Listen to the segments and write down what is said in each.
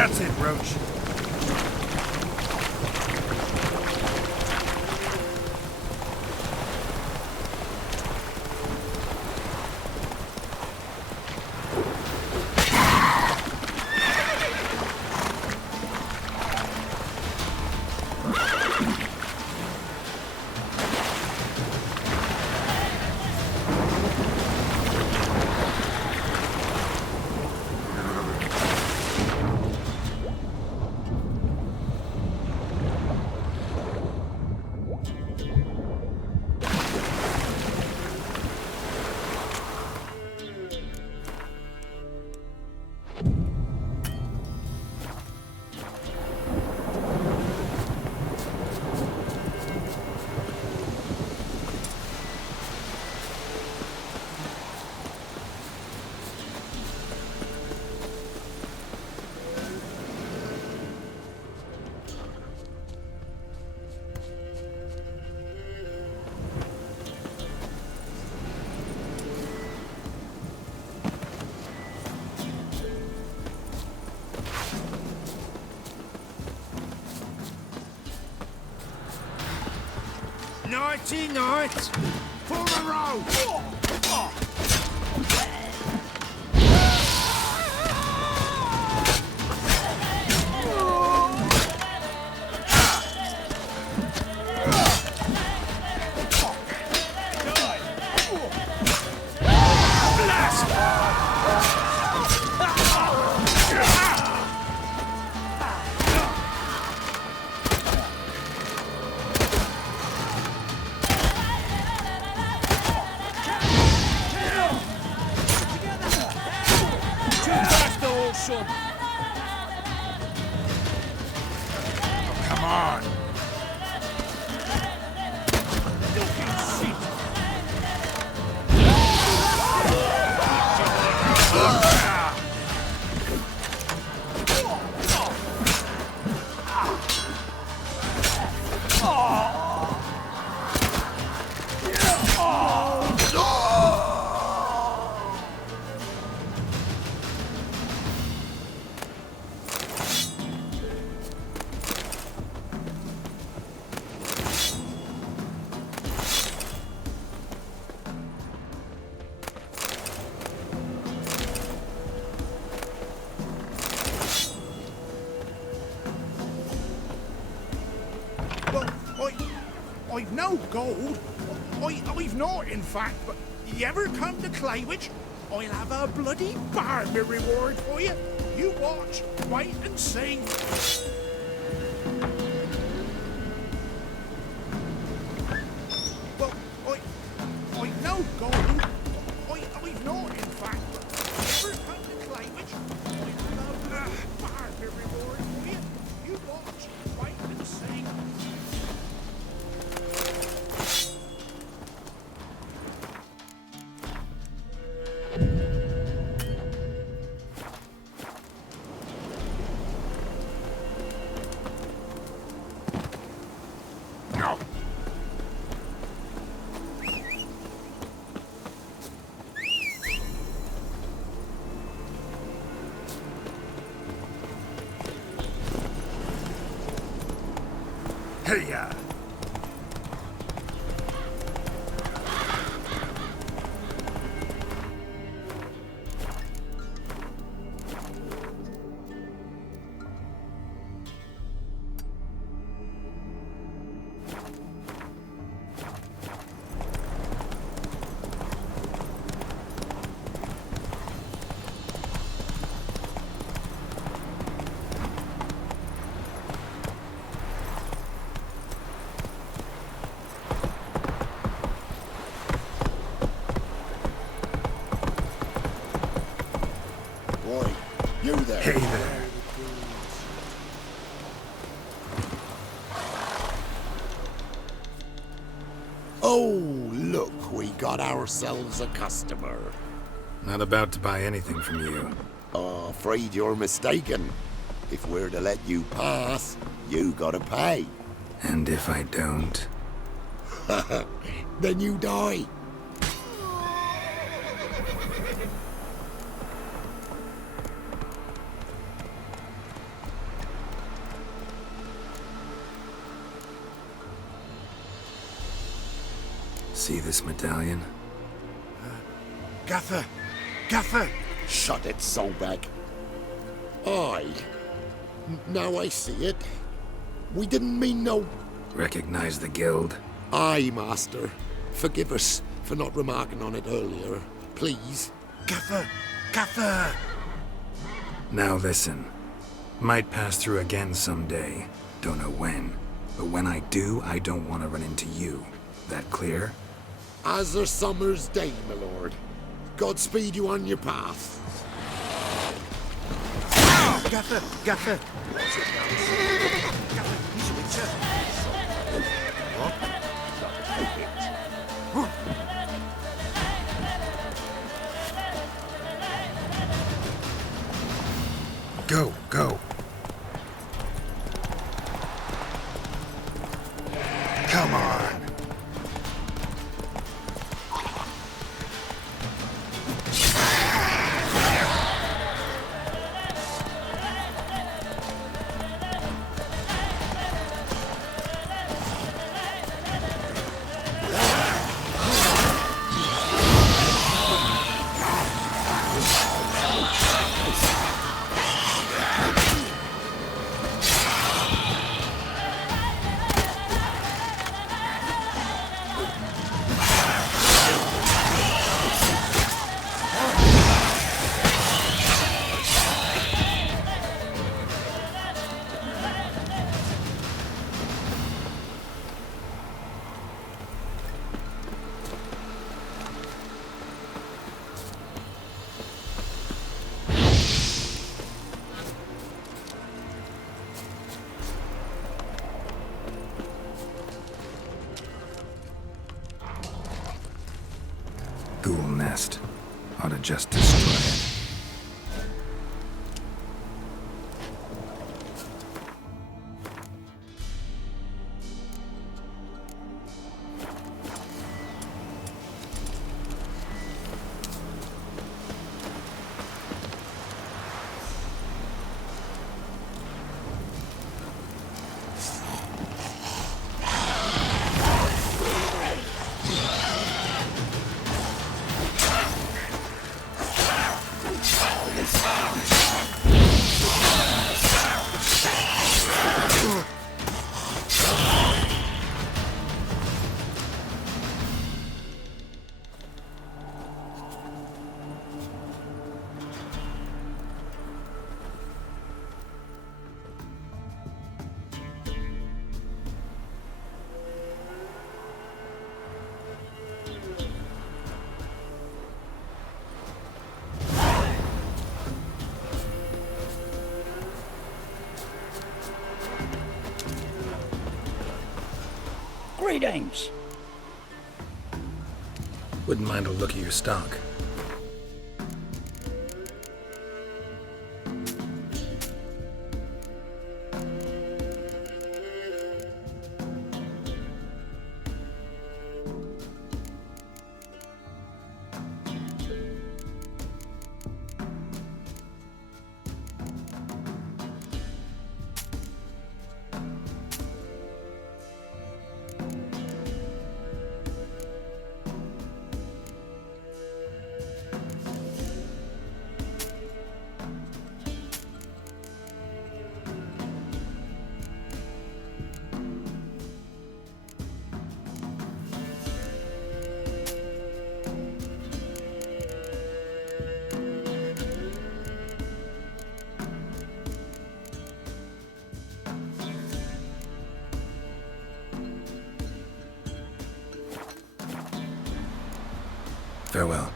That's it, Roach. Nighty night! For the road! Come on! I've no gold. I've not, in fact, but you ever come to Claywich, I'll have a bloody Barbie reward for you. You watch, wait and see. Well, I've no gold. I've not, in fact, but you ever come to Claywich, I'll have a bloody Barbie reward for you. You watch, wait and see. Hey-ya! You there. Hey there. Oh, look, we got ourselves a customer. Not about to buy anything from you. Afraid you're mistaken. If we're to let you pass, you gotta pay. And if I don't? Then you die. See this medallion? Gaffer! Gaffer! Shut it, sauver. Aye. Now I see it. We didn't mean no... Recognize the guild? Aye, master. Forgive us for not remarking on it earlier. Please. Gaffer! Gaffer! Now listen. Might pass through again someday. Don't know when. But when I do, I don't want to run into you. That clear? As a summer's day, my lord. Godspeed you on your path. Gaffer! Gaffer! Gaffer, he's a witcher. What? Go, go. Come on. Ghoul nest. Ought to just destroy it. Greetings. Wouldn't mind a look at your stock. Farewell.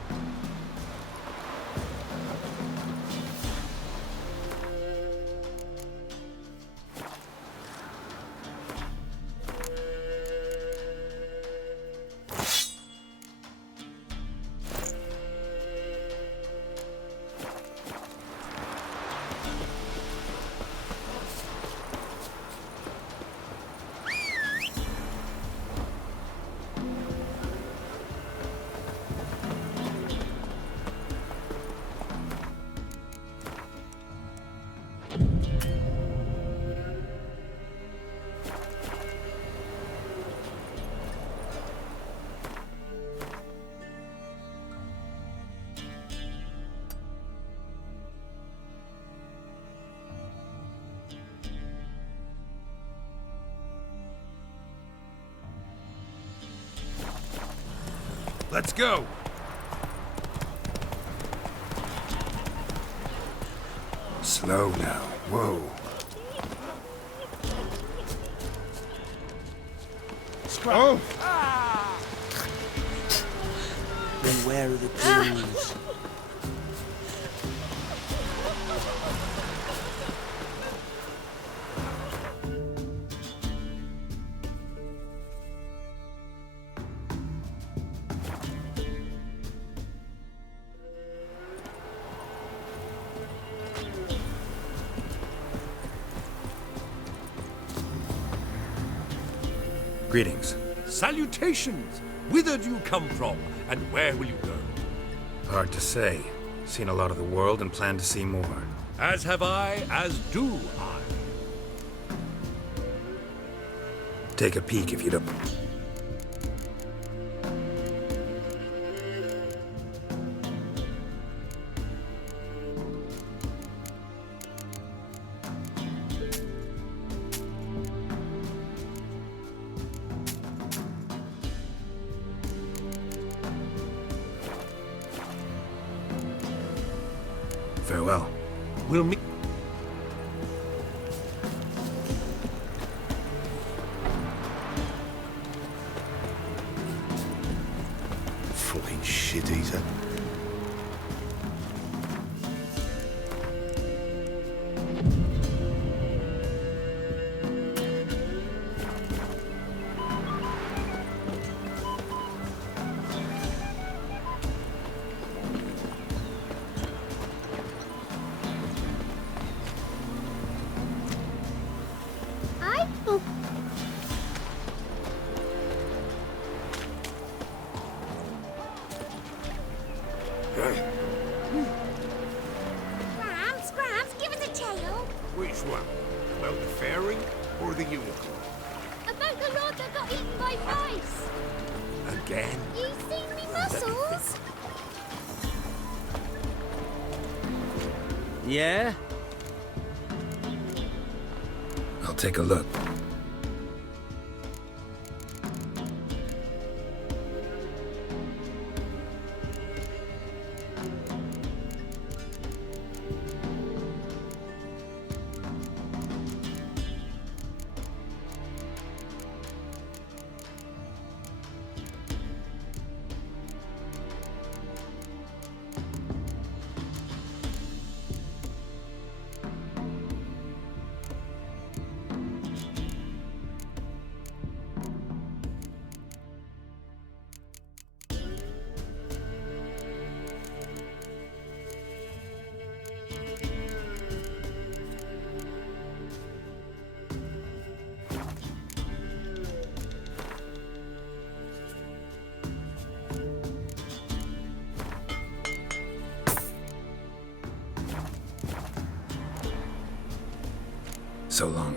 Let's go. Slow now. Whoa. Oh! Beware of the ghouls. Greetings. Salutations! Whither do you come from, and where will you go? Hard to say. Seen a lot of the world and plan to see more. As have I, as do I. Take a peek if you don't. Farewell. We'll meet. Fucking shit eater. Grams, give us a tale. Which one? About the fairy or the unicorn? About the lord that got eaten by mice. Again? You seen me muscles? Yeah? I'll take a look. So long.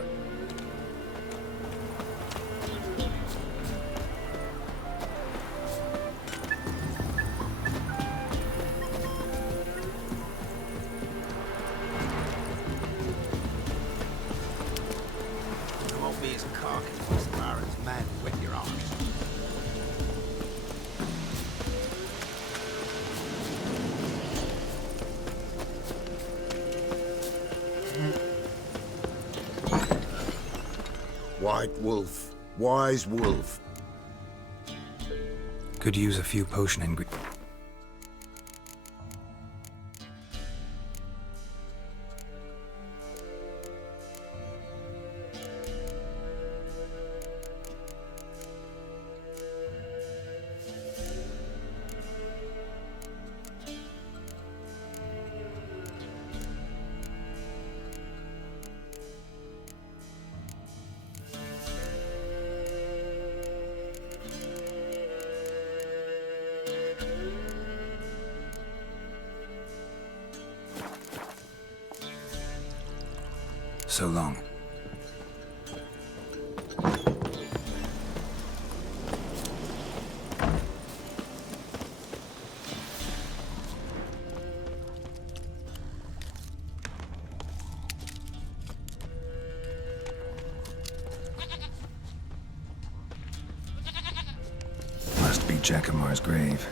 You won't be as cocky as far as man with your arse. White wolf. Wise wolf. Could use a few potion ingredients. So long. Must be Jacamar's father's grave.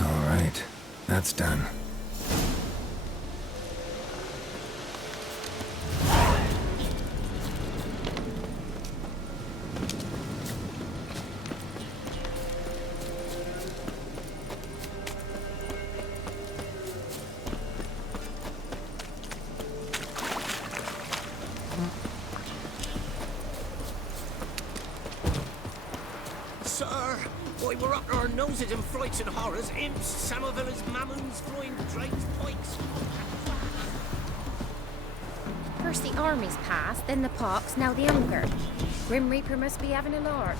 All right, that's done. Sir, boy, we're up to our noses in frights and horrors. Imps, Samovillas, mammons, flying drakes, pikes. First the armies passed, then the pox, now the hunger. Grim Reaper must be having a lark.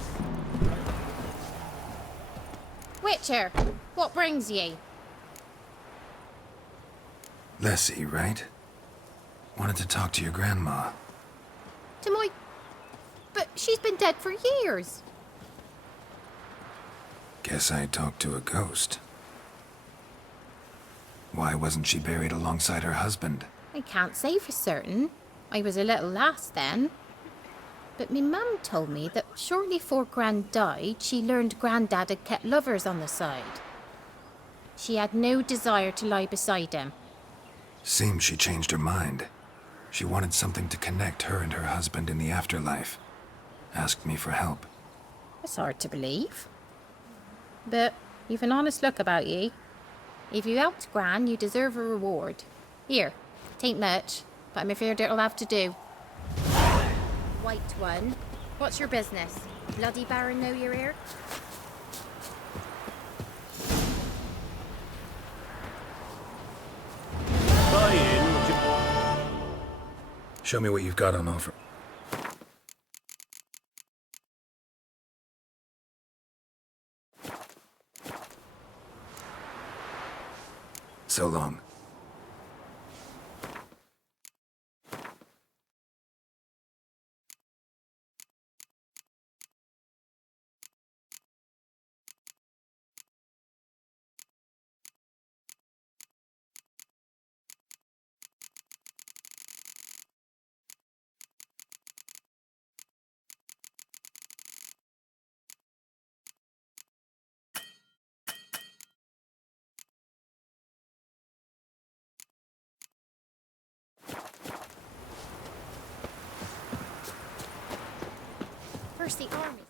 Witcher, what brings ye? Lessie, right? Wanted to talk to your grandma. To my... But she's been dead for years. Guess I talked to a ghost. Why wasn't she buried alongside her husband? I can't say for certain. I was a little lass then. But me mum told me that shortly before Gran died, she learned Grandad had kept lovers on the side. She had no desire to lie beside him. Seems she changed her mind. She wanted something to connect her and her husband in the afterlife. Asked me for help. It's hard to believe. But you've an honest look about ye. If you helped Gran, you deserve a reward. Here, tain't much, but I'm afraid it'll have to do. White one, what's your business? Bloody Baron know you're here? Buy in, would you? Show me what you've got on offer. So long. First the army.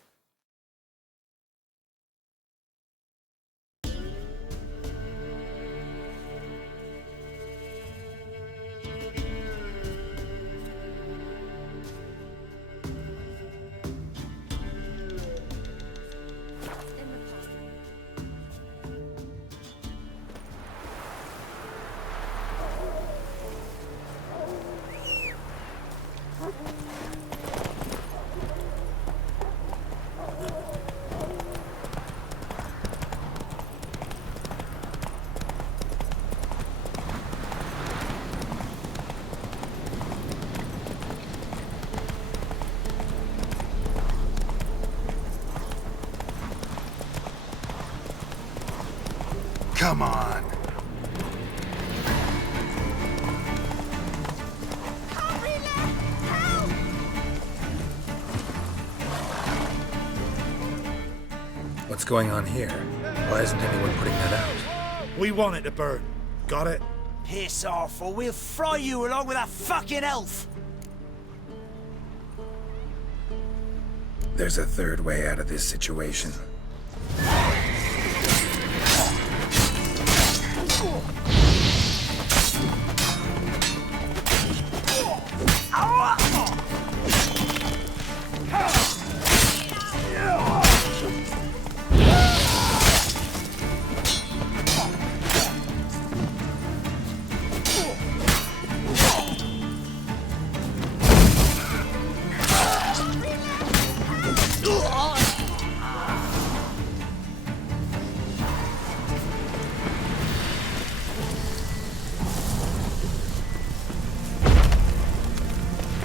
Come on. What's going on here? Why isn't anyone putting that out? We want it to burn. Got it? Piss off, or we'll fry you along with that fucking elf. There's a third way out of this situation.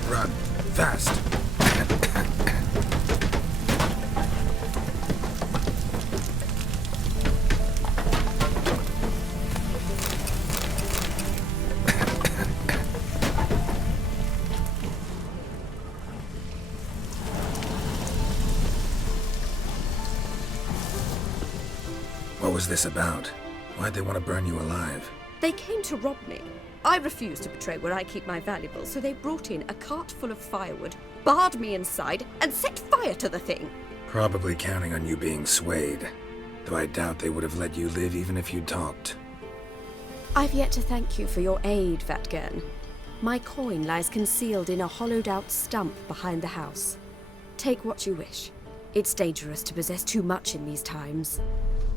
Run. Fast. was this about? Why'd they want to burn you alive? They came to rob me. I refused to betray where I keep my valuables, so they brought in a cart full of firewood, barred me inside, and set fire to the thing. Probably counting on you being swayed. Though I doubt they would have let you live even if you talked. I've yet to thank you for your aid, Vatgern. My coin lies concealed in a hollowed-out stump behind the house. Take what you wish. It's dangerous to possess too much in these times.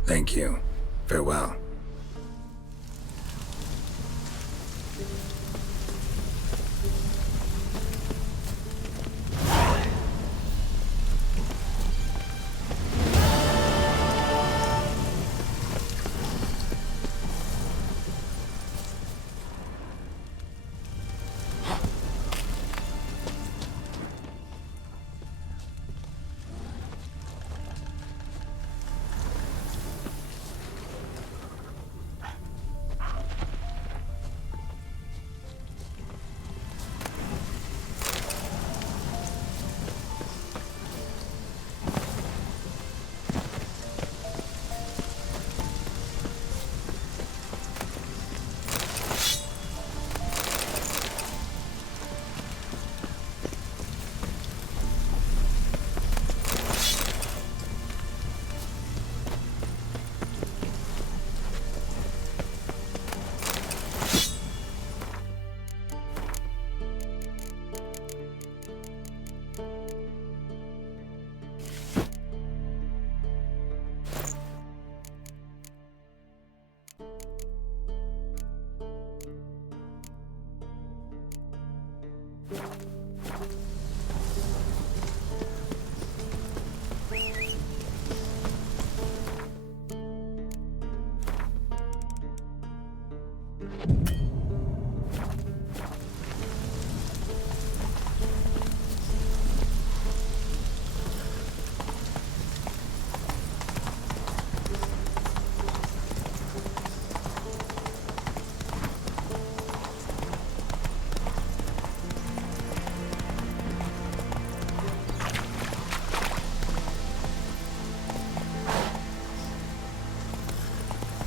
Thank you. Farewell.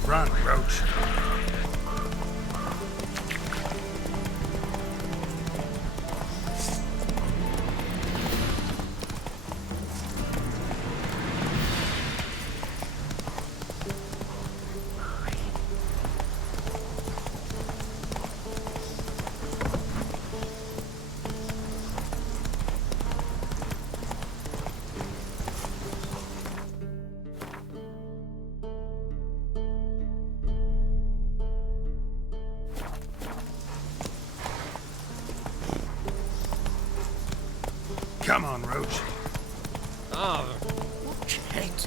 Run, Roach. Come on, Roach. Oh, shit.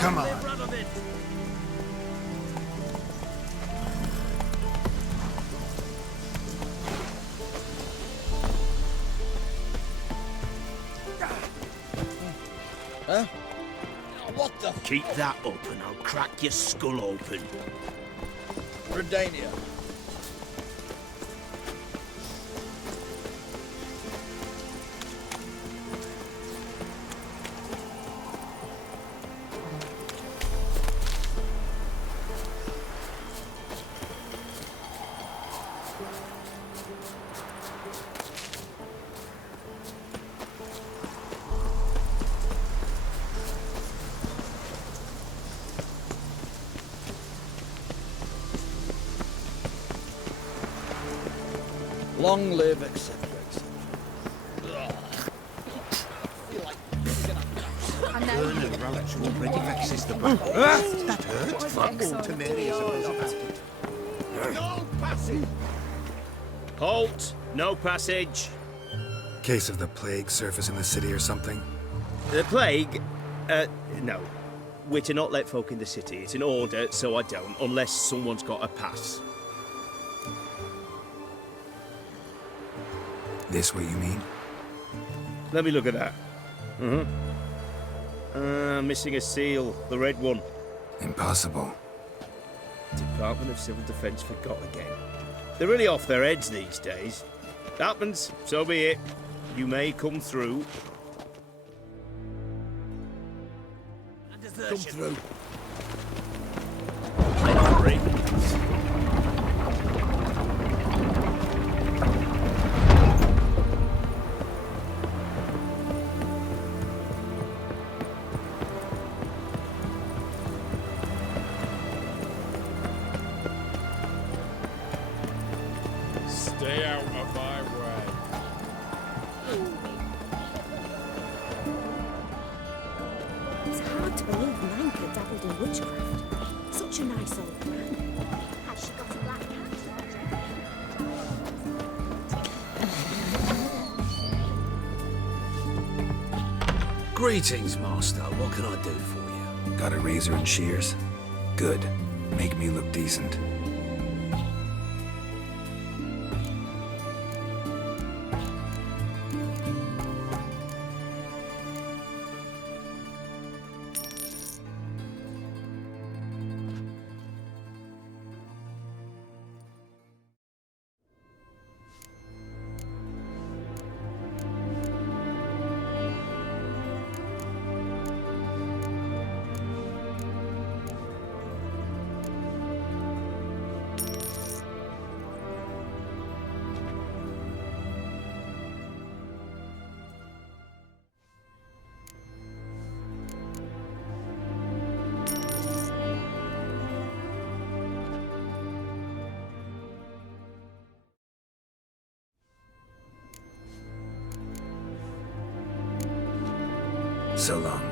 Come on. Huh? What the Keep that up and I'll crack your skull open. Redania? Long live, etc., etc. I feel like picking up. Burning relics already vexes the blood. That hurt. Fuck all to Mary Isabel's about it. No passage! Halt! No passage. Case of the plague surface in the city or something? The plague? No. We're to not let folk in the city. It's an order, so I don't, unless someone's got a pass. This what you mean? Let me look at that. Missing a seal, the red one. Impossible. Department of Civil Defence forgot again. They're really off their heads these days. Happens, so be it. You may come through. Come through. Stay out of my way. It's hard to believe Manka dabbled in witchcraft. Such a nice old man. Has she got a black cat? Greetings, Master. What can I do for you? Got a razor and shears? Good. Make me look decent. So long.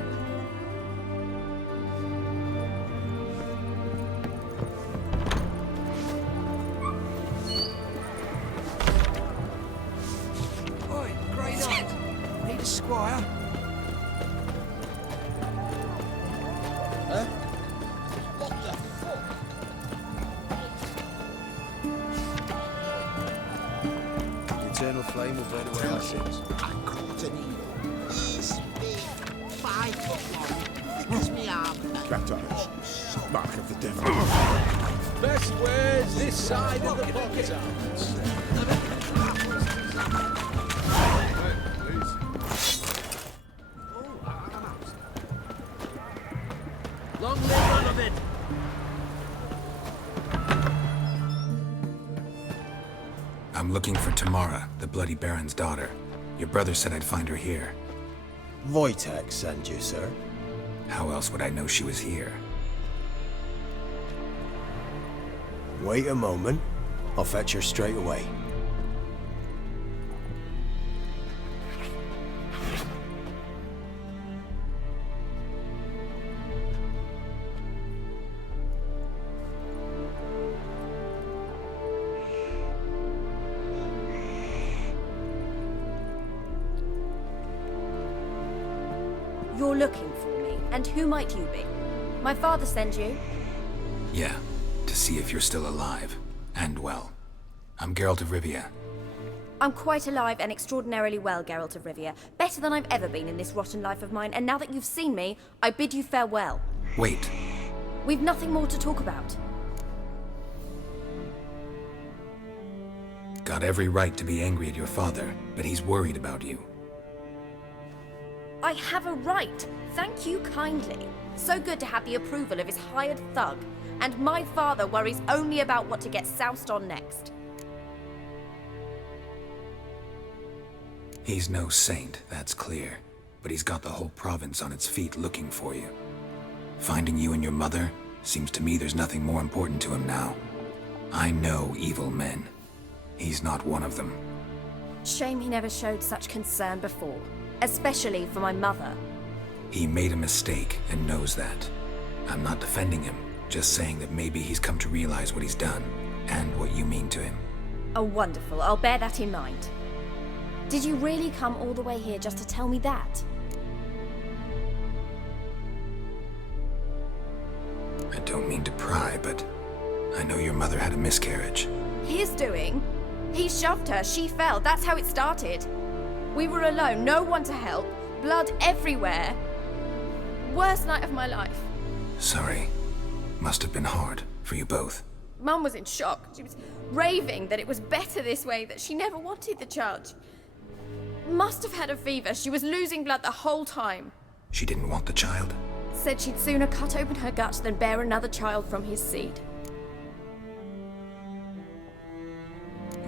Oi, great night. Need a squire? Eternal flame will burn away our sins. I caught an eagle. This big, 5 foot long, thick as me arm. Baptized. Mark of the devil. Best wares this side of the pocket. Long live none of it. I'm looking for Tamara, the Bloody Baron's daughter. Your brother said I'd find her here. Wojtek sent you, sir. How else would I know she was here? Wait a moment. I'll fetch her straight away. You're looking for me, and who might you be? My father sent you? Yeah, to see if you're still alive. And well. I'm Gérald of Rivia. I'm quite alive and extraordinarily well, Gérald of Rivia. Better than I've ever been in this rotten life of mine, and now that you've seen me, I bid you farewell. Wait. We've nothing more to talk about. Got every right to be angry at your father, but he's worried about you. I have a right. Thank you kindly. So good to have the approval of his hired thug. And my father worries only about what to get soused on next. He's no saint, that's clear. But he's got the whole province on its feet looking for you. Finding you and your mother, seems to me there's nothing more important to him now. I know evil men. He's not one of them. Shame he never showed such concern before. Especially for my mother. He made a mistake and knows that. I'm not defending him, just saying that maybe he's come to realize what he's done, and what you mean to him. Oh, wonderful. I'll bear that in mind. Did you really come all the way here just to tell me that? I don't mean to pry, but I know your mother had a miscarriage. His doing? He shoved her, she fell, that's how it started. We were alone, no one to help, blood everywhere. Worst night of my life. Sorry. Must have been hard. For you both. Mum was in shock. She was raving that it was better this way, that she never wanted the child. Must have had a fever. She was losing blood the whole time. She didn't want the child? Said she'd sooner cut open her gut than bear another child from his seed.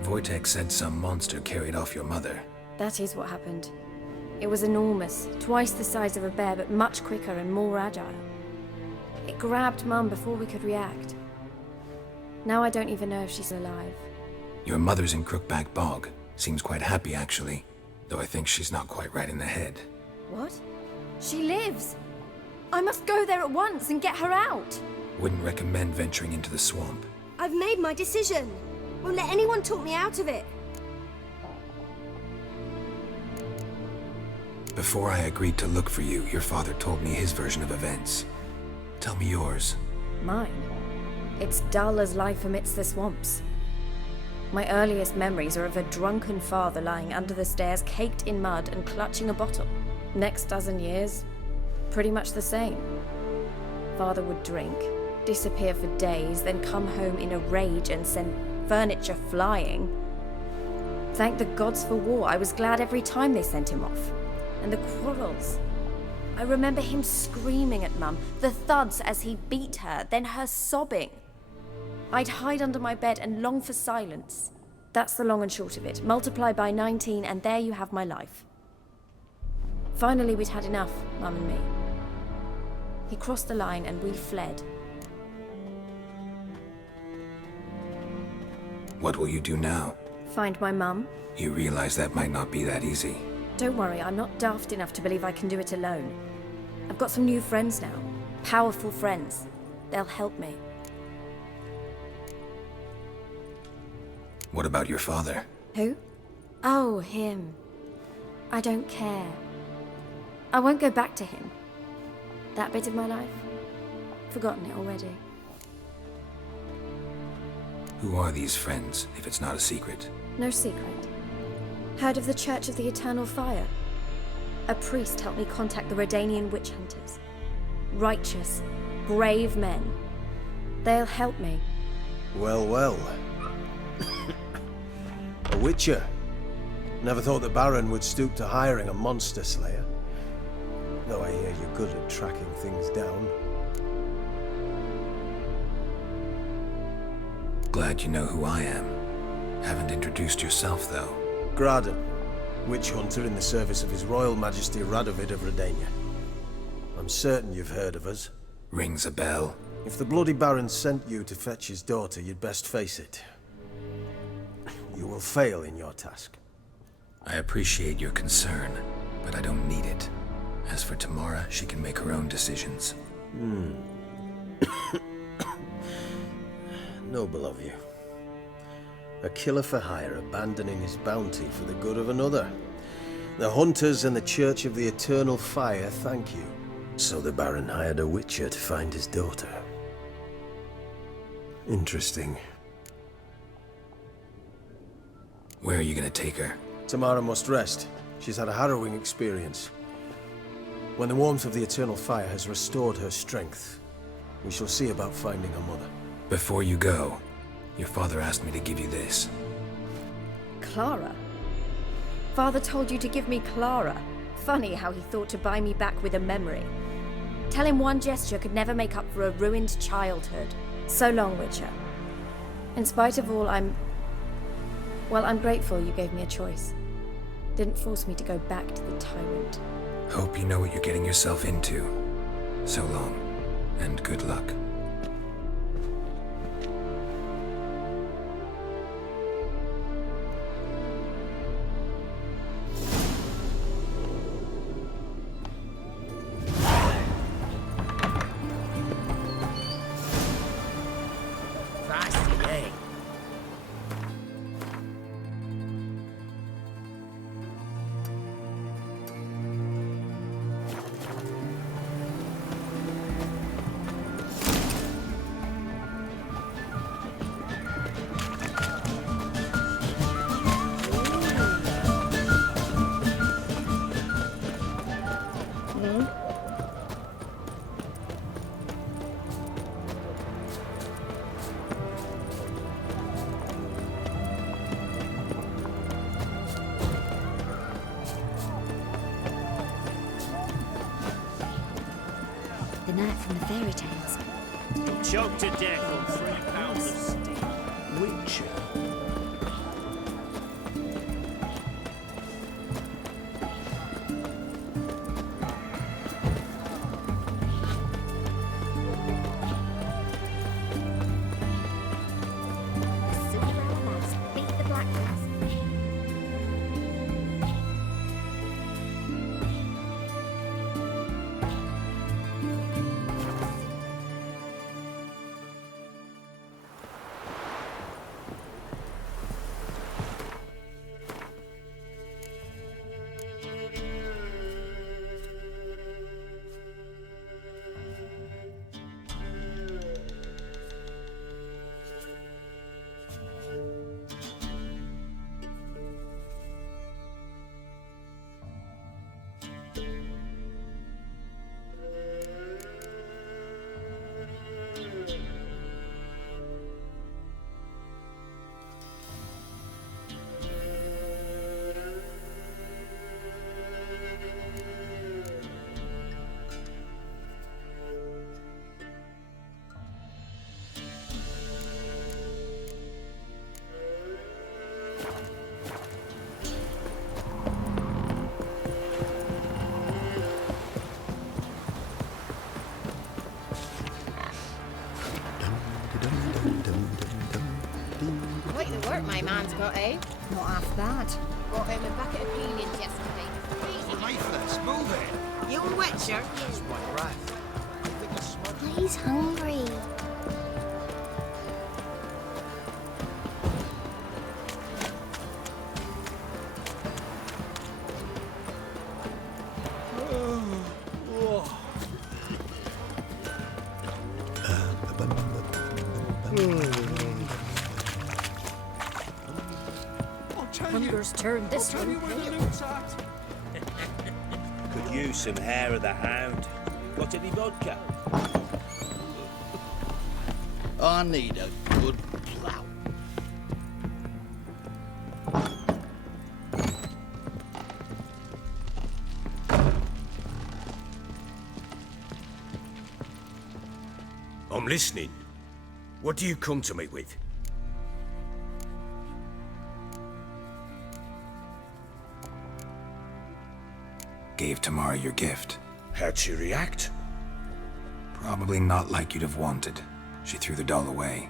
Wojtek said some monster carried off your mother. That is what happened. It was enormous, twice the size of a bear, but much quicker and more agile. It grabbed Mum before we could react. Now I don't even know if she's alive. Your mother's in Crookback Bog. Seems quite happy, actually. Though I think she's not quite right in the head. What? She lives! I must go there at once and get her out! Wouldn't recommend venturing into the swamp. I've made my decision. Won't let anyone talk me out of it. Before I agreed to look for you, your father told me his version of events. Tell me yours. Mine? It's dull as life amidst the swamps. My earliest memories are of a drunken father lying under the stairs, caked in mud and clutching a bottle. Next dozen years, pretty much the same. Father would drink, disappear for days, then come home in a rage and send furniture flying. Thank the gods for war. I was glad every time they sent him off. And the quarrels. I remember him screaming at Mum, the thuds as he beat her, then her sobbing. I'd hide under my bed and long for silence. That's the long and short of it. Multiply by 19 and there you have my life. Finally, we'd had enough, Mum and me. He crossed the line and we fled. What will you do now? Find my mum. You realize that might not be that easy. Don't worry, I'm not daft enough to believe I can do it alone. I've got some new friends now. Powerful friends. They'll help me. What about your father? Who? Oh, him. I don't care. I won't go back to him. That bit of my life? Forgotten it already. Who are these friends, if it's not a secret? No secret. Heard of the Church of the Eternal Fire? A priest helped me contact the Redanian witch hunters. Righteous, brave men. They'll help me. Well, well. A witcher. Never thought the Baron would stoop to hiring a monster slayer. Though I hear you're good at tracking things down. Glad you know who I am. Haven't introduced yourself, though. Graden, witch hunter in the service of His Royal Majesty Radovid of Redania. I'm certain you've heard of us. Rings a bell. If the bloody Baron sent you to fetch his daughter, you'd best face it. You will fail in your task. I appreciate your concern, but I don't need it. As for Tamara, she can make her own decisions. Noble of you. A killer for hire abandoning his bounty for the good of another. The hunters and the Church of the Eternal Fire thank you. So the Baron hired a witcher to find his daughter. Interesting. Where are you gonna take her? Tamara must rest. She's had a harrowing experience. When the warmth of the Eternal Fire has restored her strength, we shall see about finding her mother. Before you go, your father asked me to give you this. Clara? Father told you to give me Clara. Funny how he thought to buy me back with a memory. Tell him one gesture could never make up for a ruined childhood. So long, Witcher. In spite of all, I'm grateful you gave me a choice. Didn't force me to go back to the tyrant. Hope you know what you're getting yourself into. So long, and good luck. the night from the fairy tales. Choked to death on 3 pounds of steel. Witcher. The silver brown mouse beat the black mouse. Quite the work my man's got, eh? Not half bad. Brought home a bucket of peelings yesterday. Lifeless, move it. You a wetcher? It's my breath. I think I smell. He's hungry. I'll tell you. Hunger's turned this Tell me one where the pale. loot's at. Could use some hair of the hound. Got any vodka? I need a good plough. I'm listening. What do you come to me with? Gave Tamara your gift. How'd she react? Probably not like you'd have wanted. She threw the doll away.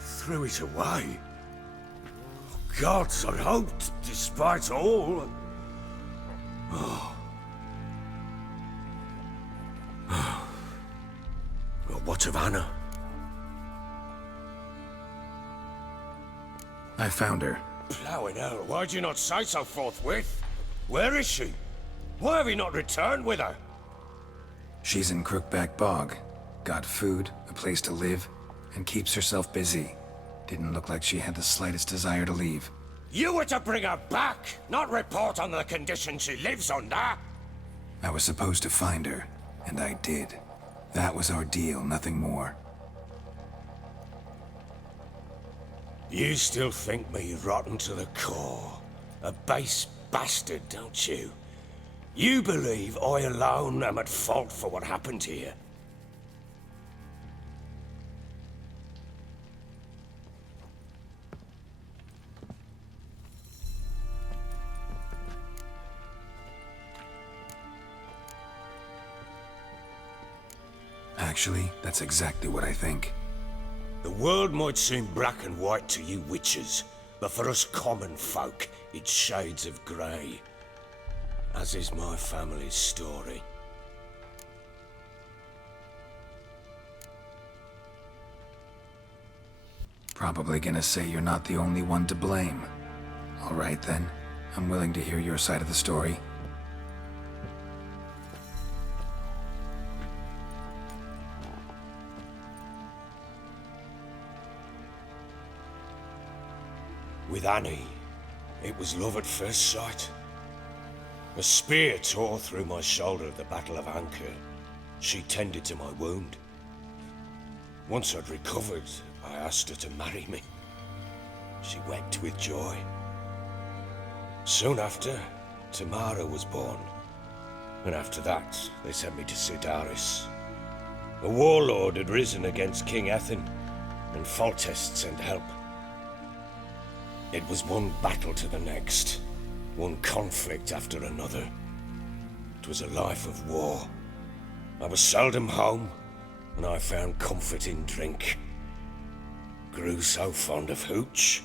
Threw it away? Oh, gods, I hoped, despite all. Well, what of Anna? I found her. Ploughing hell, why'd you not say so forthwith? Where is she? Why have you not returned with her? She's in Crookback Bog. Got food, a place to live, and keeps herself busy. Didn't look like she had the slightest desire to leave. You were to bring her back, not report on the conditions she lives under. I was supposed to find her, and I did. That was our deal, nothing more. You still think me rotten to the core. A base bastard, don't you? You believe I alone am at fault for what happened here. Actually, that's exactly what I think. The world might seem black and white to you witches, but for us common folk, it's shades of grey. As is my family's story. Probably gonna say you're not the only one to blame. All right then, I'm willing to hear your side of the story. With Annie, it was love at first sight. A spear tore through my shoulder at the Battle of Anchor. She tended to my wound. Once I'd recovered, I asked her to marry me. She wept with joy. Soon after, Tamara was born. And after that, they sent me to Sidaris. A warlord had risen against King Ethan, and Foltest sent help. It was one battle to the next, one conflict after another. It was a life of war. I was seldom home, and I found comfort in drink. Grew so fond of hooch,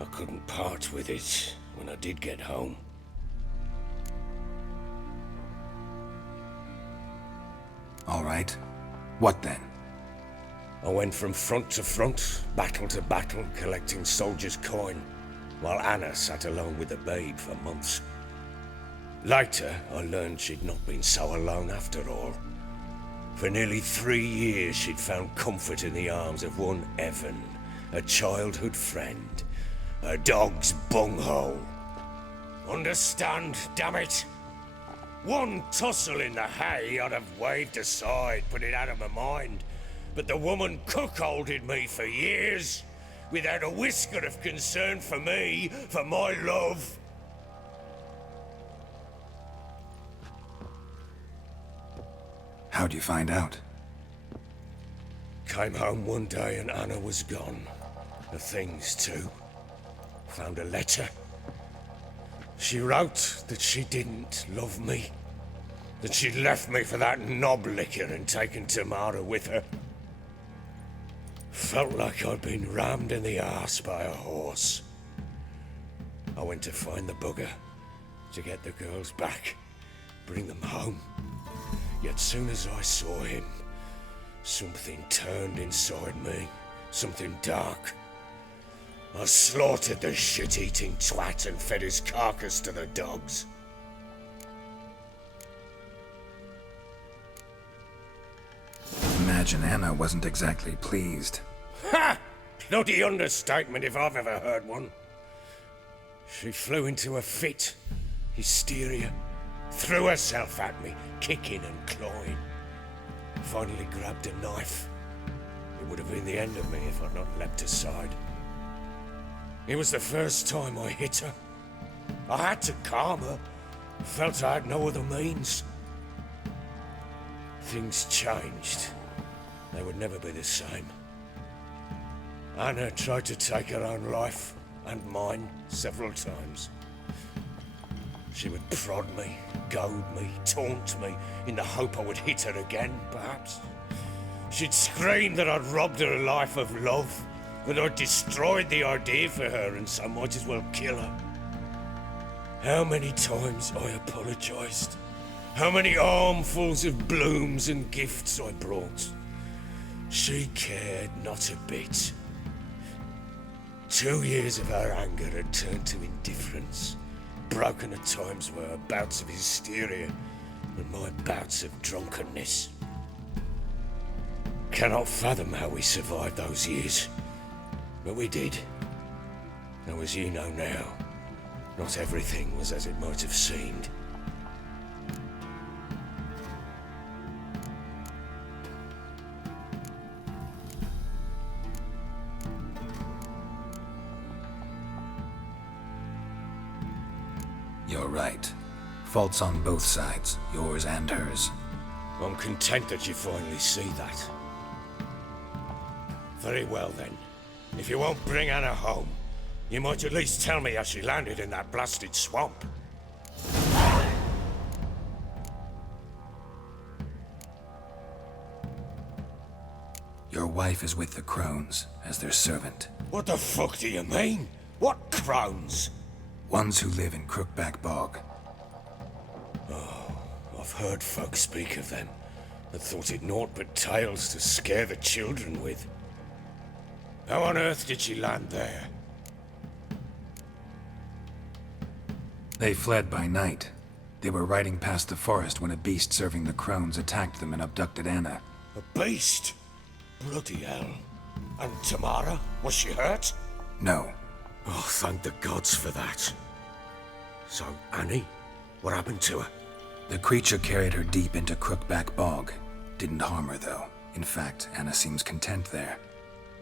I couldn't part with it when I did get home. All right. What then? I went from front to front, battle to battle, collecting soldiers' coin, while Anna sat alone with the babe for months. Later, I learned she'd not been so alone after all. For nearly 3 years, she'd found comfort in the arms of one Evan, a childhood friend, a dog's bunghole. Understand, damn it? One tussle in the hay I'd have waved aside, put it out of my mind. But the woman cuckolded me for years, without a whisker of concern for me, for my love. How'd you find out? Came home one day and Anna was gone. The things too. Found a letter. She wrote that she didn't love me. That she'd left me for that knob licker and taken Tamara with her. Felt like I'd been rammed in the arse by a horse. I went to find the bugger, to get the girls back, bring them home. Yet soon as I saw him, something turned inside me, something dark. I slaughtered the shit-eating twat and fed his carcass to the dogs. Imagine Anna wasn't exactly pleased. Ha! Bloody understatement if I've ever heard one. She flew into a fit, hysteria, threw herself at me, kicking and clawing. Finally grabbed a knife. It would have been the end of me if I'd not leapt aside. It was the first time I hit her. I had to calm her. Felt I had no other means. Things changed. They would never be the same. Anna tried to take her own life, and mine, several times. She would prod me, goad me, taunt me, in the hope I would hit her again, perhaps. She'd scream that I'd robbed her life of love, that I'd destroyed the idea for her and so might as well kill her. How many times I apologized. How many armfuls of blooms and gifts I brought. She cared not a bit. 2 years of her anger had turned to indifference, broken at times by her bouts of hysteria and my bouts of drunkenness. Cannot fathom how we survived those years, but we did. Though as you know now, not everything was as it might have seemed. You're right. Faults on both sides, yours and hers. I'm content that you finally see that. Very well then. If you won't bring Anna home, you might at least tell me how she landed in that blasted swamp. Your wife is with the Crones, as their servant. What the fuck do you mean? What crones? Ones who live in Crookback Bog. Oh, I've heard folk speak of them, but thought it naught but tales to scare the children with. How on earth did she land there? They fled by night. They were riding past the forest when a beast serving the Crones attacked them and abducted Anna. A beast? Bloody hell. And Tamara? Was she hurt? No. Oh, thank the gods for that. So, Annie? What happened to her? The creature carried her deep into Crookback Bog. Didn't harm her, though. In fact, Anna seems content there.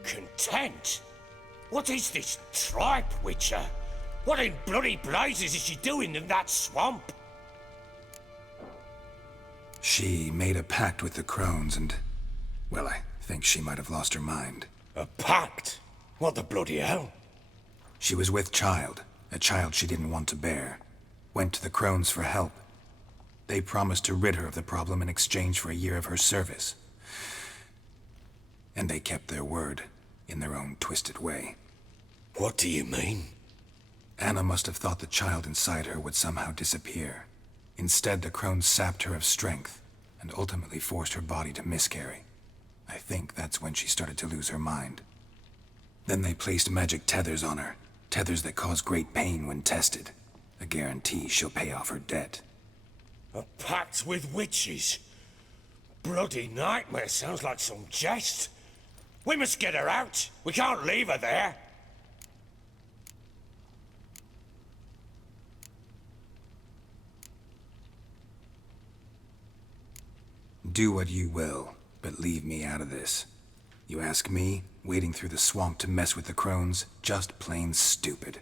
Content? What is this tripe, Witcher? What in bloody blazes is she doing in that swamp? She made a pact with the Crones and Well, I think she might have lost her mind. A pact? What the bloody hell? She was with child, a child she didn't want to bear. Went to the crones for help. They promised to rid her of the problem in exchange for a year of her service. And they kept their word, in their own twisted way. What do you mean? Anna must have thought the child inside her would somehow disappear. Instead, the crones sapped her of strength, and ultimately forced her body to miscarry. I think that's when she started to lose her mind. Then they placed magic tethers on her, tethers that cause great pain when tested. A guarantee she'll pay off her debt. A pact with witches? Bloody nightmare, sounds like some jest. We must get her out. We can't leave her there. Do what you will, but leave me out of this. You ask me, wading through the swamp to mess with the crones, just plain stupid.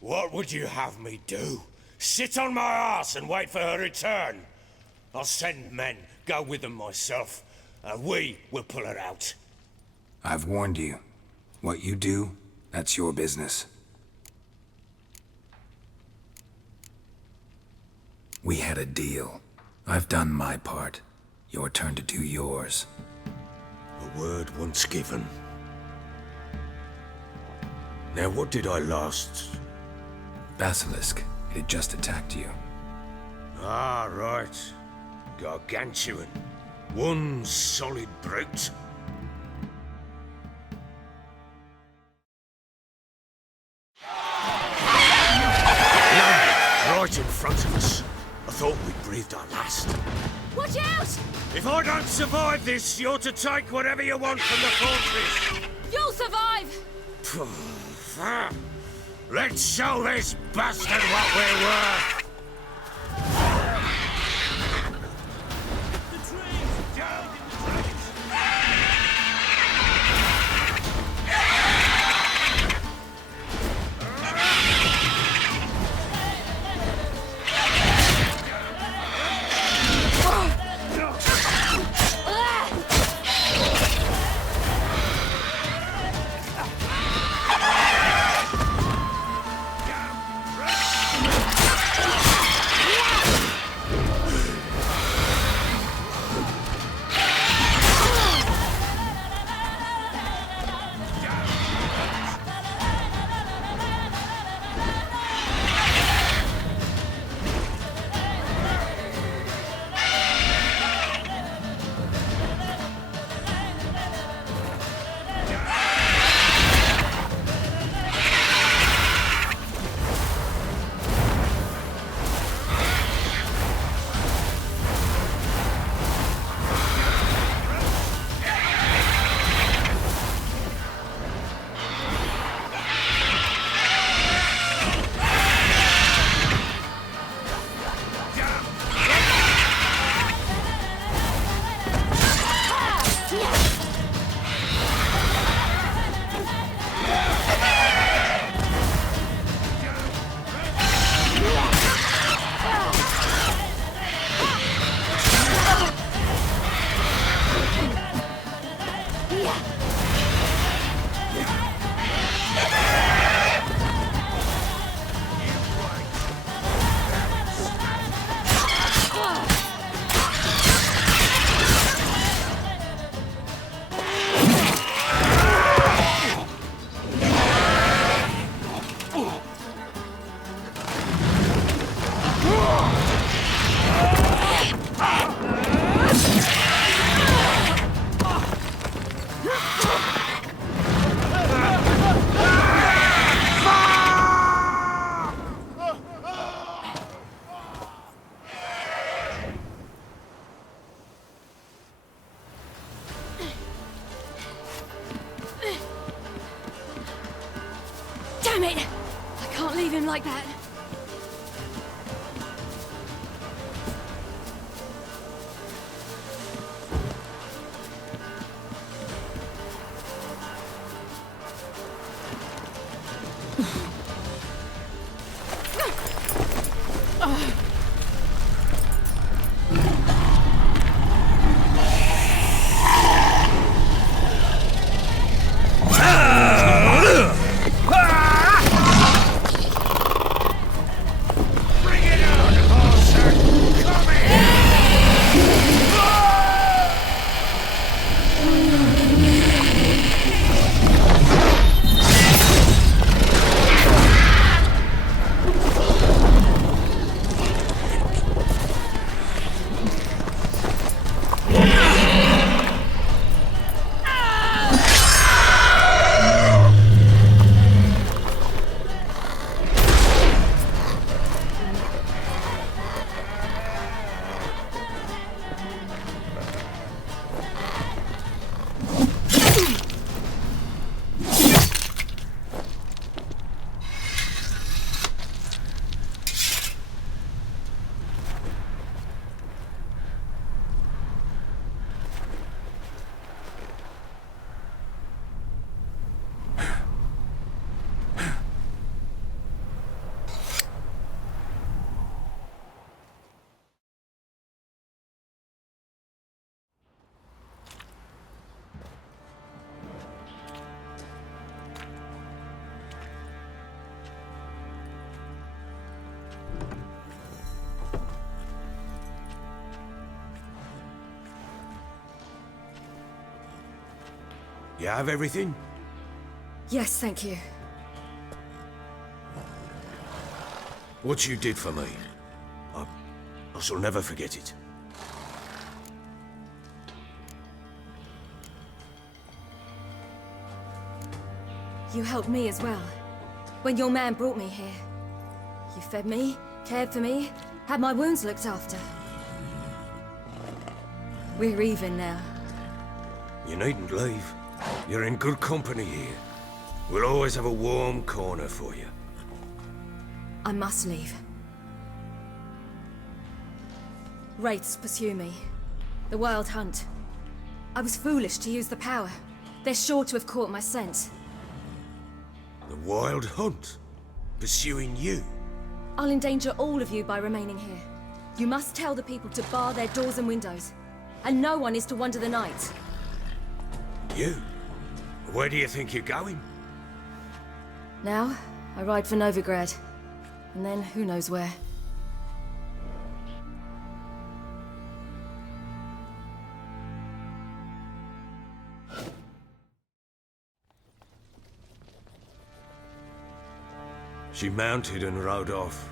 What would you have me do? Sit on my arse and wait for her return? I'll send men, go with them myself, and we will pull her out. I've warned you. What you do, that's your business. We had a deal. I've done my part. Your turn to do yours. A word once given. Now what did I last? Basilisk. It had just attacked you. Ah, right. Gargantuan. One solid brute. Right in front of us. I thought we breathed our last. Watch out! If I don't survive this, you're to take whatever you want from the fortress. You'll survive! Let's show this bastard what we're worth. The trees! Down in the trees! Damn it! I can't leave him like that. You have everything? Yes, thank you. What you did for me, I shall never forget it. You helped me as well. When your man brought me here. You fed me, cared for me, had my wounds looked after. We're even now. You needn't leave. You're in good company here. We'll always have a warm corner for you. I must leave. Wraiths pursue me. The Wild Hunt. I was foolish to use the power. They're sure to have caught my scent. The Wild Hunt? Pursuing you? I'll endanger all of you by remaining here. You must tell the people to bar their doors and windows. And no one is to wander the night. You? Where do you think you're going? Now, I ride for Novigrad. And then, who knows where. She mounted and rode off.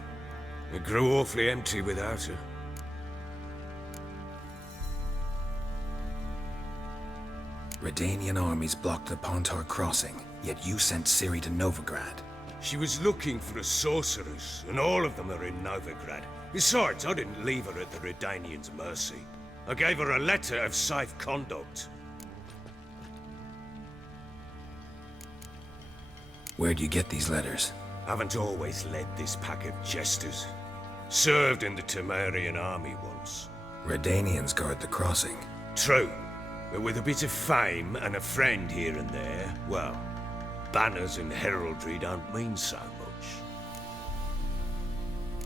It grew awfully empty without her. Redanian armies blocked the Pontar crossing, yet you sent Ciri to Novigrad. She was looking for a sorceress, and all of them are in Novigrad. Besides, I didn't leave her at the Redanians' mercy. I gave her a letter of safe conduct. Where'd you get these letters? Haven't always led this pack of jesters. Served in the Temerian army once. Redanians guard the crossing. True, but with a bit of fame and a friend here and there, well, banners and heraldry don't mean so much.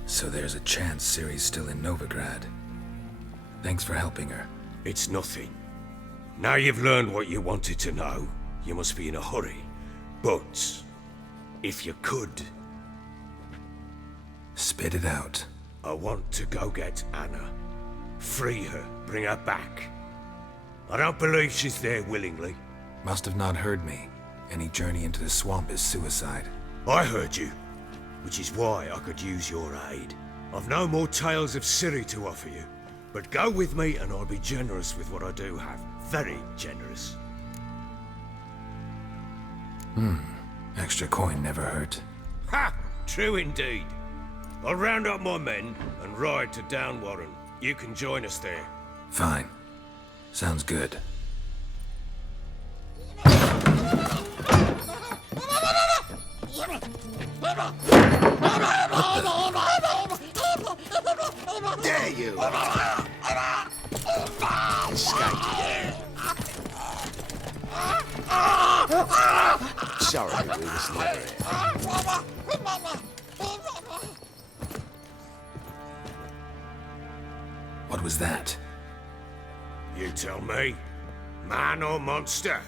So there's a chance Ciri's still in Novigrad. Thanks for helping her. It's nothing. Now you've learned what you wanted to know, you must be in a hurry. But if you could... Spit it out. I want to go get Anna. Free her, bring her back. I don't believe she's there willingly. Must have not heard me. Any journey into the swamp is suicide. I heard you, which is why I could use your aid. I've no more tales of Ciri to offer you, but go with me and I'll be generous with what I do have. Very generous. Extra coin never hurt. Ha! True indeed. I'll round up my men and ride to Downwarren. You can join us there. Fine. Sounds good. Dare you! Escape. Sorry, we was never here. What was that? You tell me. Man or monster?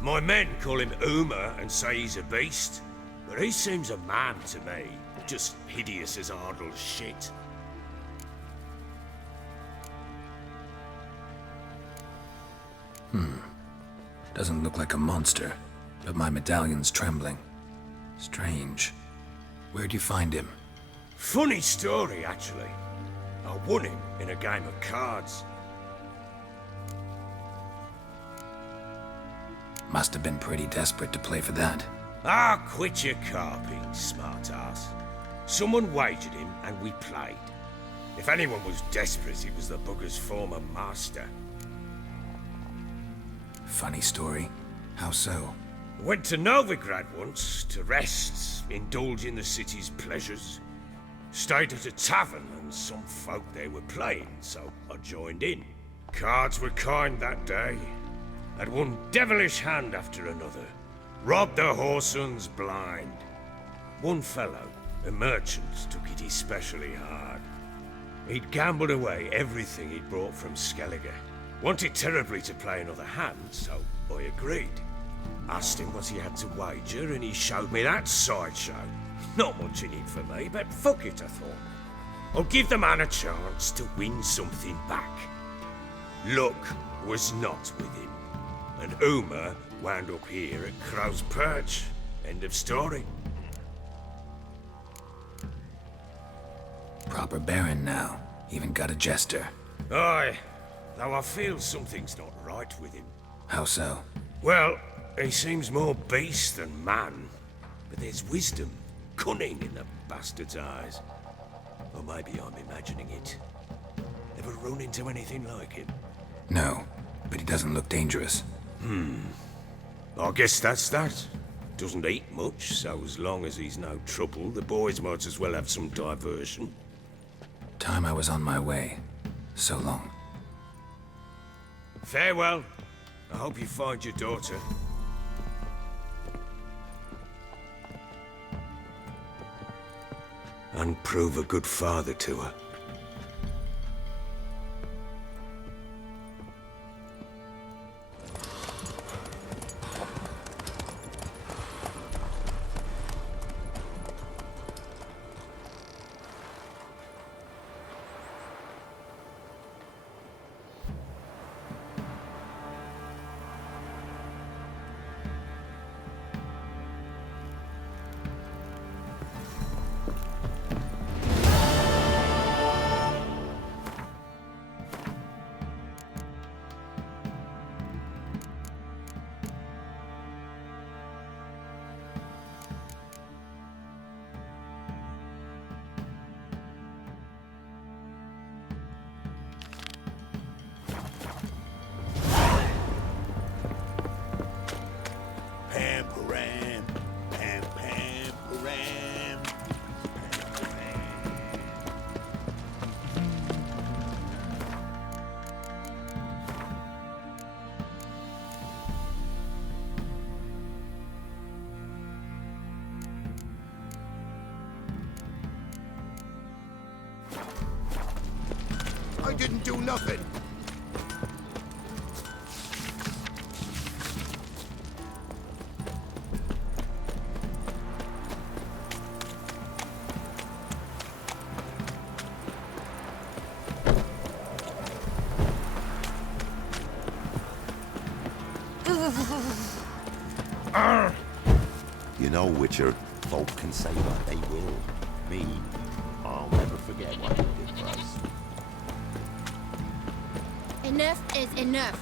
My men call him Uma and say he's a beast, but he seems a man to me. Just hideous as Ardle's shit. Doesn't look like a monster, but my medallion's trembling. Strange. Where'd you find him? Funny story, actually. I won him in a game of cards. Must have been pretty desperate to play for that. Ah, quit your carping, smartass. Someone wagered him, and we played. If anyone was desperate, it was the bugger's former master. Funny story. How so? Went to Novigrad once, to rest, indulge in the city's pleasures. Stayed at a tavern, and some folk there were playing, so I joined in. Cards were kind that day. Had one devilish hand after another. Robbed the whoresons blind. One fellow, a merchant, took it especially hard. He'd gambled away everything he'd brought from Skellige. Wanted terribly to play another hand, so I agreed. Asked him what he had to wager, and he showed me that sideshow. Not much in it for me, but fuck it, I thought. I'll give the man a chance to win something back. Luck was not with him, and Uma Wound up here at Crow's Perch. End of story. Proper baron now. Even got a jester. Aye, though I feel something's not right with him. How so? Well, he seems more beast than man. But there's wisdom, cunning in the bastard's eyes. Or maybe I'm imagining it. Ever run into anything like him? No, but he doesn't look dangerous. I guess that's that. Doesn't eat much, so as long as he's no trouble, the boys might as well have some diversion. Time I was on my way. So long. Farewell. I hope you find your daughter. And prove a good father to her. Pam-param, pam-pam-param. I didn't do nothing. You know, Witcher, folk can say what they will. Me, I'll never forget what you did for us. Enough is enough.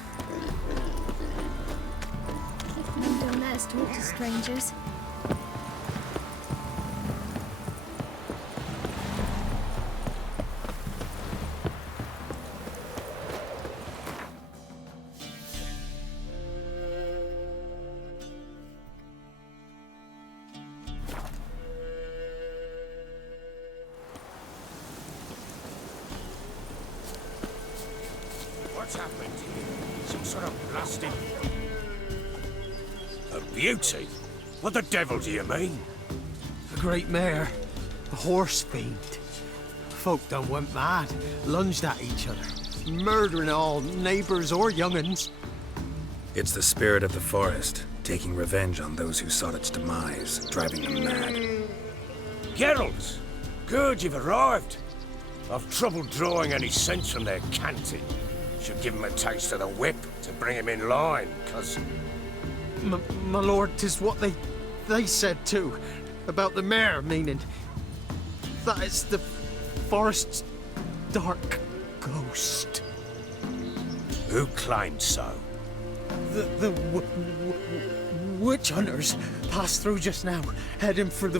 Men don't let us talk to strangers. What's happened here? Some sort of blasting... A beauty? What the devil do you mean? A great mare. A horse fiend. Folk done went mad, lunged at each other, murdering all neighbours or young'uns. It's the spirit of the forest, taking revenge on those who sought its demise, driving them mad. Gérald! Good, you've arrived. I've trouble drawing any sense from their canting. Should give him a taste of the whip to bring him in line, 'cause... My lord, 'tis what they said too, about the mare, meaning that it's the forest's dark ghost. Who claimed so? The witch hunters passed through just now, heading for the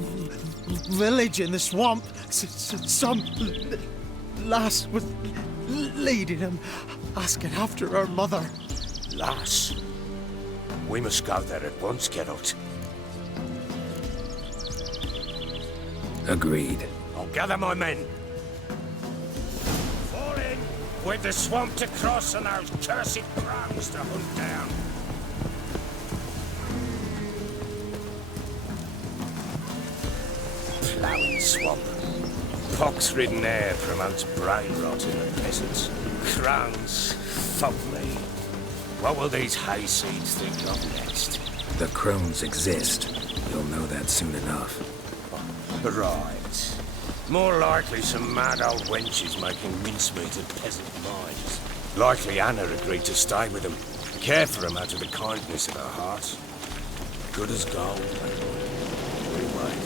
village in the swamp. Some lass was leading them, asking after her mother. Lass? We must go there at once, Gérald. Agreed. I'll gather my men. Fall in! With the swamp to cross and those cursed crows to hunt down. Ploughing swamp. Pox-ridden air promotes brain rot in the peasants. Crones, fuck me. What will these hayseeds think of next? The crones exist. You'll know that soon enough. Right. More likely some mad old wenches making mincemeat of peasant minds. Likely Anna agreed to stay with them. Care for him out of the kindness of our hearts. Good as gold. We wait.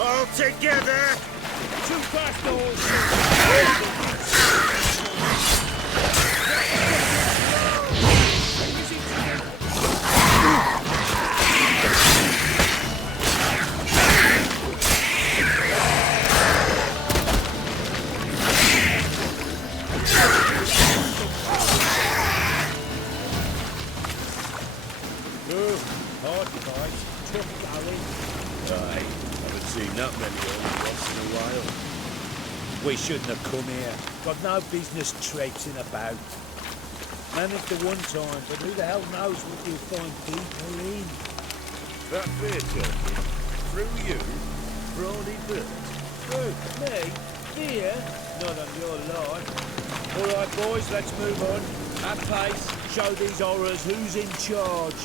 All together! Too fast, all! Hard device, tough going. Aye, haven't seen that many only once in a while. We shouldn't have come here. Got no business traipsing about. Managed at one time, but who the hell knows what you'll find people in? That beer talking? Through you? Brawny bird? Who? Me? Beer? Not on your life. All right, boys, let's move on. At pace, show these horrors who's in charge.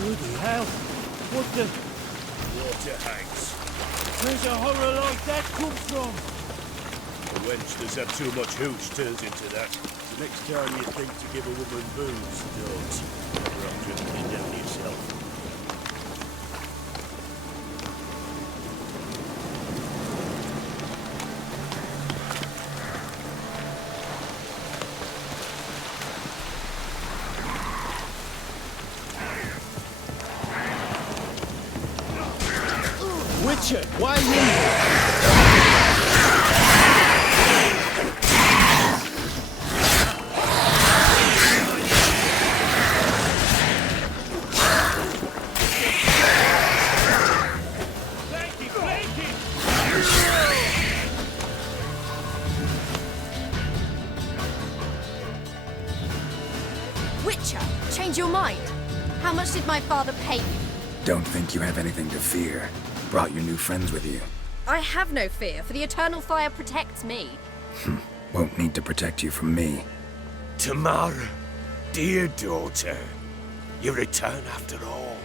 Bloody hell! What the... Water hanks. Where's a horror like that come from? A wench that's had too much hooch turns into that. The next time you think to give a woman booze, don't. You're up drinking it down yourself. Witcher, why you? Witcher, change your mind. How much did my father pay you? Don't think you have anything to fear. Brought your new friends with you. I have no fear, for the eternal fire protects me. Won't need to protect you from me. Tamara, dear daughter, you return after all.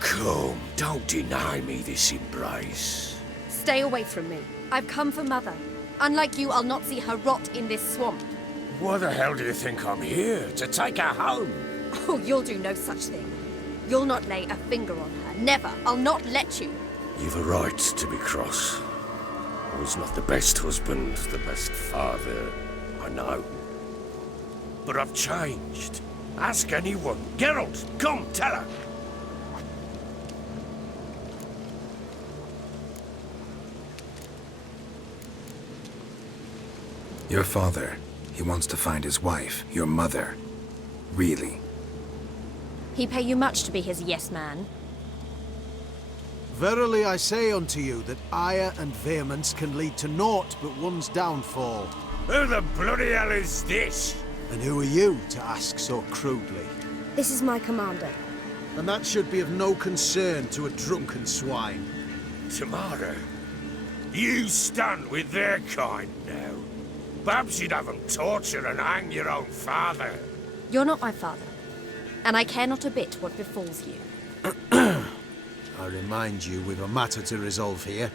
Come, don't deny me this embrace. Stay away from me. I've come for Mother. Unlike you, I'll not see her rot in this swamp. Why the hell do you think I'm here? To take her home? Oh, you'll do no such thing. You'll not lay a finger on her. Never. I'll not let you. You've a right to be cross. I was not the best husband, the best father, I know. But I've changed. Ask anyone. Gérald, come, tell her. Your father, he wants to find his wife, your mother. Really? He pay you much to be his yes man. Verily I say unto you that ire and vehemence can lead to naught but one's downfall. Who the bloody hell is this? And who are you to ask so crudely? This is my commander. And that should be of no concern to a drunken swine. Tamara, you stand with their kind now. Perhaps you'd have them torture and hang your own father. You're not my father, and I care not a bit what befalls you. I remind you, we've a matter to resolve here.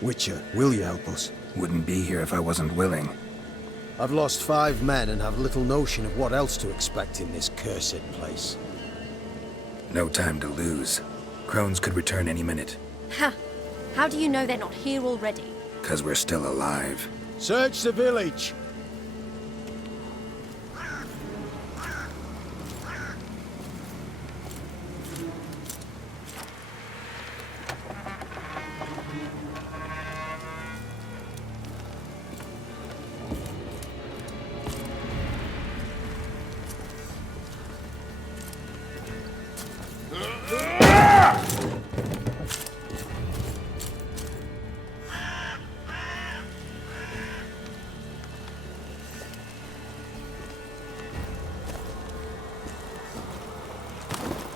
Witcher, will you help us? Wouldn't be here if I wasn't willing. I've lost 5 men and have little notion of what else to expect in this cursed place. No time to lose. Crones could return any minute. Ha! How do you know they're not here already? 'Cause we're still alive. Search the village!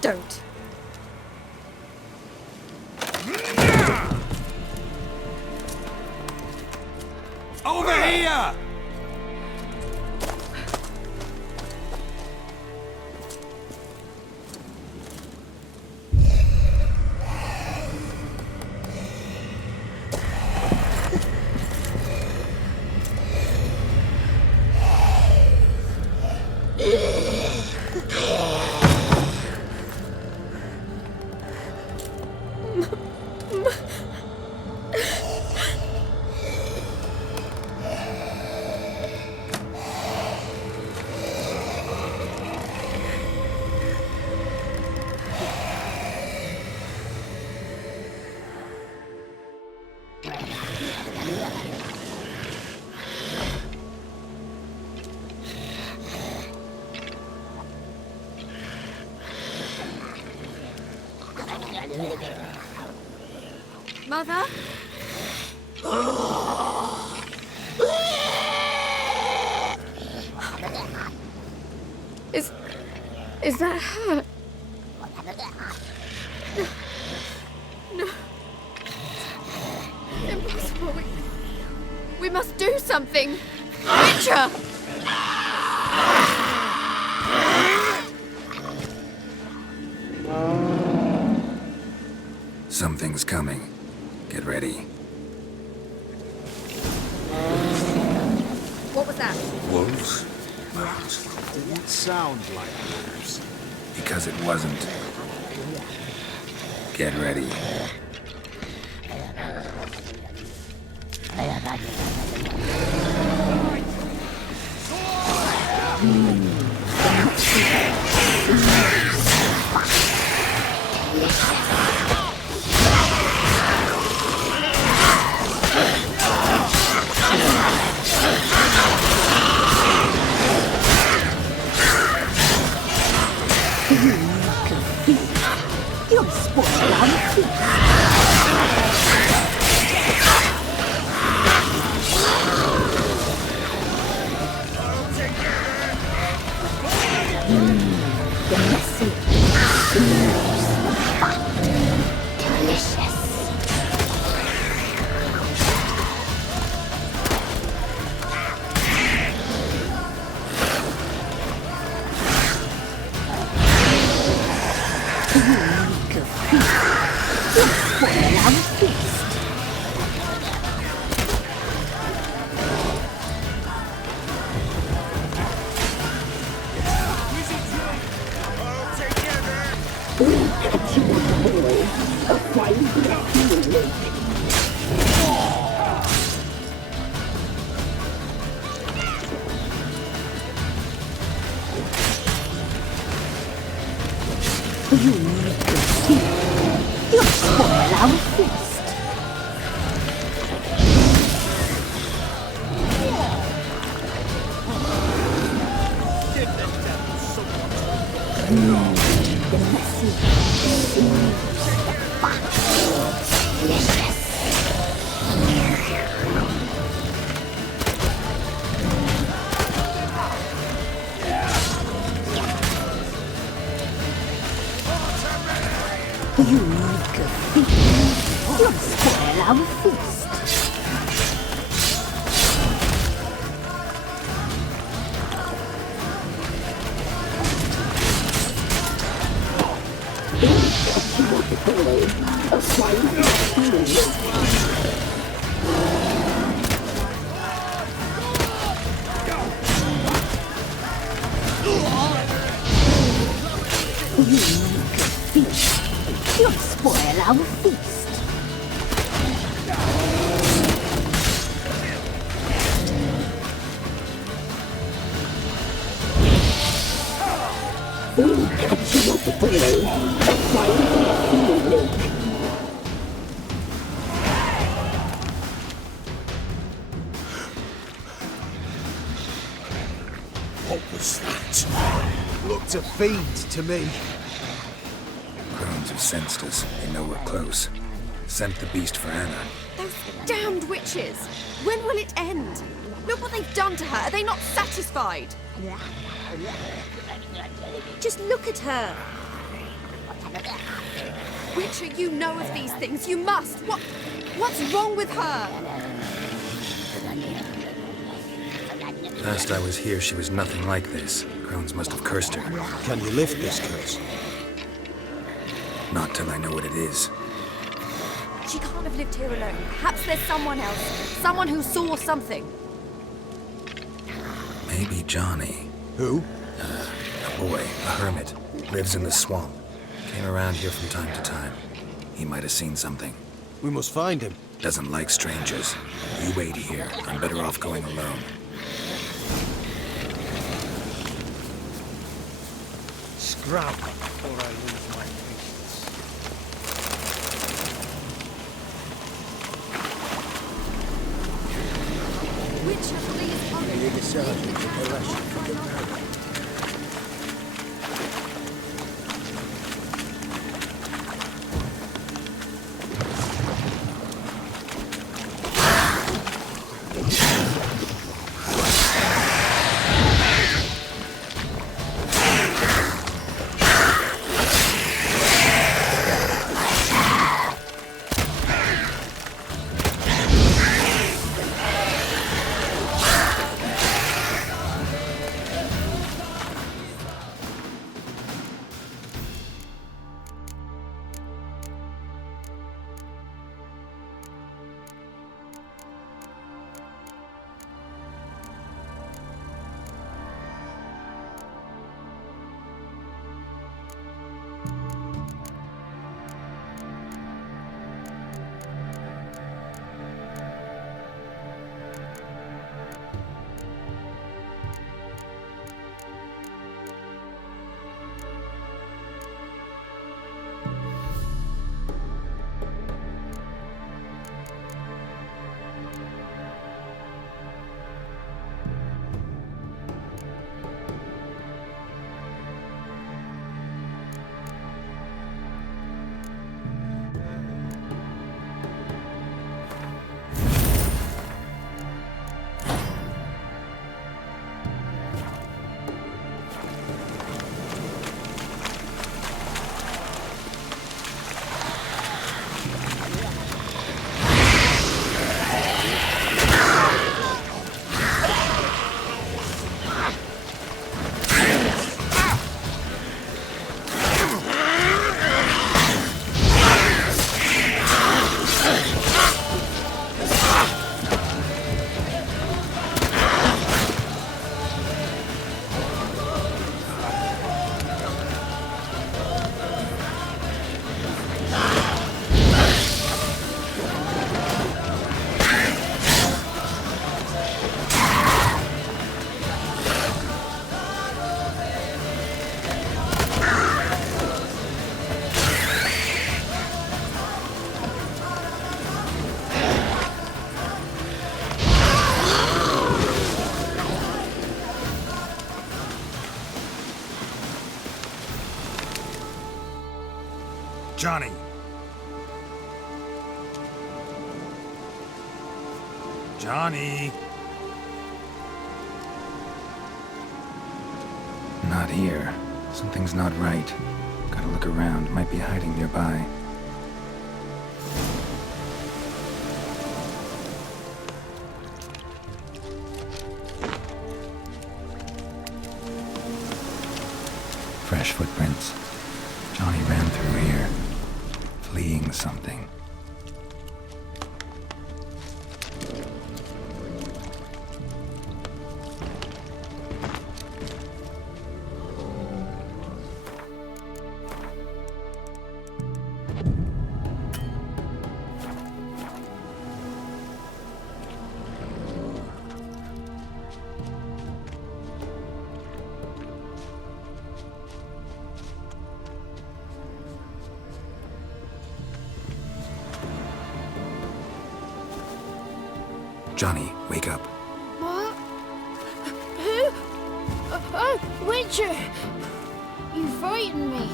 Don't. Over here! Mother? Is that her? No. Impossible. We must do something. Witcher! Something's coming. Get ready. What was that? Wolves? Didn't sound like wolves. Because it wasn't. Get ready. You'll spoil our feast. You'll spoil our feast. We'll catch you at the boil. What was that? Looked a fiend to me. Crones have sensed us. They know we're close. Sent the beast for Anna. Those damned witches! When will it end? Look what they've done to her. Are they not satisfied? Just look at her. Witcher, you know of these things. You must. What's wrong with her? Last I was here, she was nothing like this. Crones must have cursed her. Can you lift this curse? Not till I know what it is. She can't have lived here alone. Perhaps there's someone else. Someone who saw something. Maybe Johnny. Who? A boy, a hermit. Lives in the swamp. Came around here from time to time. He might have seen something. We must find him. Doesn't like strangers. You wait here. I'm better off going alone. Scrap, or I lose my patience. Witcher, please hurry. You're the sergeant of the Russian for the murder. Johnny. Johnny. Not here. Something's not right. Gotta look around. Might be hiding nearby. fresh footprints. Johnny ran through here, fleeing something. Johnny, wake up. What? Who? Oh, Witcher! You frightened me.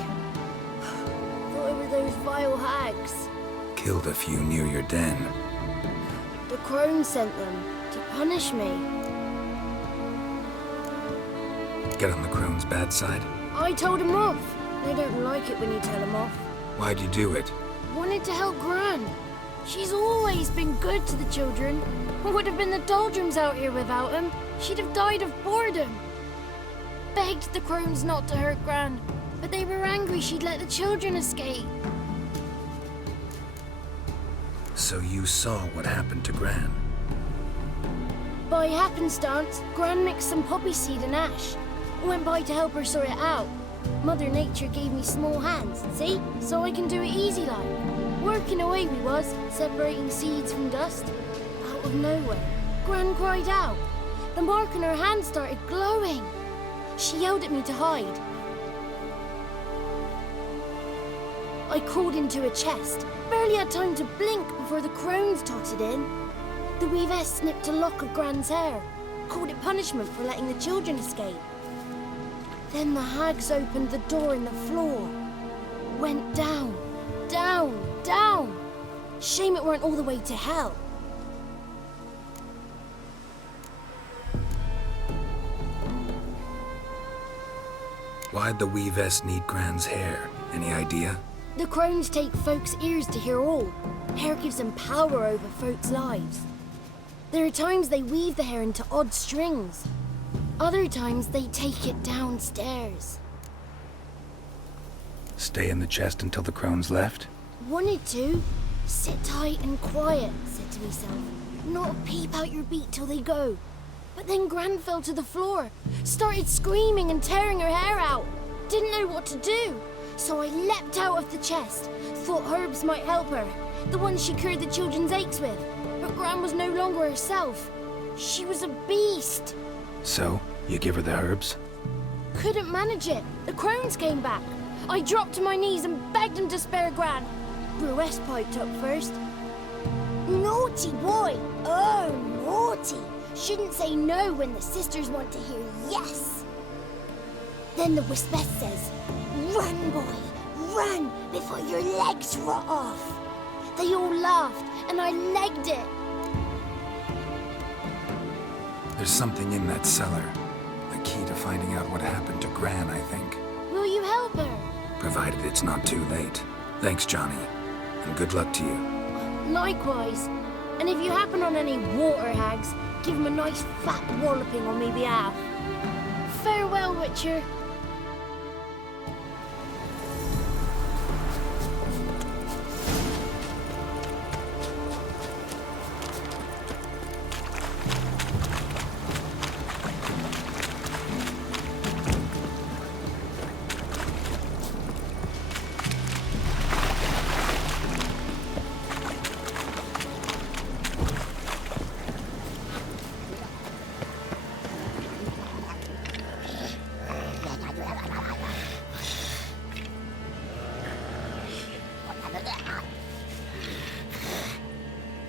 Thought it were those vile hags. Killed a few near your den. The crone sent them to punish me. Get on the crone's bad side? I told them off. They don't like it when you tell them off. Why'd you do it? Wanted to help Gran. She's always been good to the children. It would have been the doldrums out here without him. She'd have died of boredom. Begged the crones not to hurt Gran, but they were angry she'd let the children escape. So you saw what happened to Gran? By happenstance, Gran mixed some poppy seed and ash. I went by to help her sort it out. Mother Nature gave me small hands, see? So I can do it easy like. Working away we was, separating seeds from dust. Out of nowhere, Gran cried out. The mark on her hand started glowing. She yelled at me to hide. I crawled into a chest. Barely had time to blink before the crones totted in. The weavess snipped a lock of Gran's hair. Called it punishment for letting the children escape. Then the hags opened the door in the floor. Went down, down, down. Shame it weren't all the way to hell. Why'd the weavess need Gran's hair? Any idea? The crones take folks' ears to hear all. Hair gives them power over folks' lives. There are times they weave the hair into odd strings. Other times they take it downstairs. Stay in the chest until the crones left? Wanted to. Sit tight and quiet, said to myself. Not a peep out your beat till they go. But then Gran fell to the floor, started screaming and tearing her hair out. Didn't know what to do. So I leapt out of the chest. Thought herbs might help her. The ones she cured the children's aches with. But Gran was no longer herself. She was a beast. So, you give her the herbs? Couldn't manage it. The crones came back. I dropped to my knees and begged him to spare Gran. Brewess piped up first. Naughty boy. Oh, naughty. Shouldn't say no when the sisters want to hear yes. Then the Wispess says, run, boy, run before your legs rot off. They all laughed and I legged it. There's something in that cellar. The key to finding out what happened to Gran, I think. Will you help her? Provided it's not too late. Thanks, Johnny. And good luck to you. Likewise. And if you happen on any water hags, give them a nice fat walloping on me behalf. Farewell, Witcher.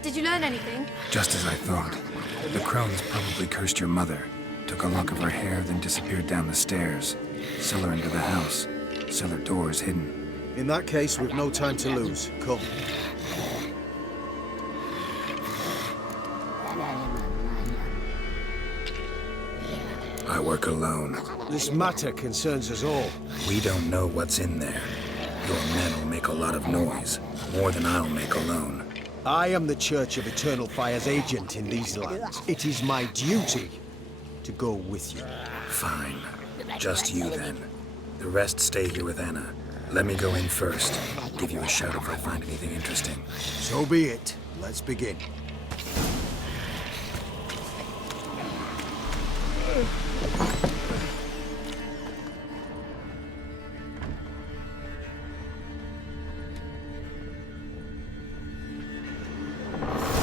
Did you learn anything? Just as I thought. The crones probably cursed your mother. Took a lock of her hair, then disappeared down the stairs. Cellar into the house. Cellar doors hidden. In that case, we've no time to lose. Come. I work alone. This matter concerns us all. We don't know what's in there. Your men will make a lot of noise. More than I'll make alone. I am the Church of Eternal Fire's agent in these lands. It is my duty to go with you. Fine. Just you then. The rest stay here with Anna. Let me go in first. Give you a shout if I find anything interesting. So be it. Let's begin.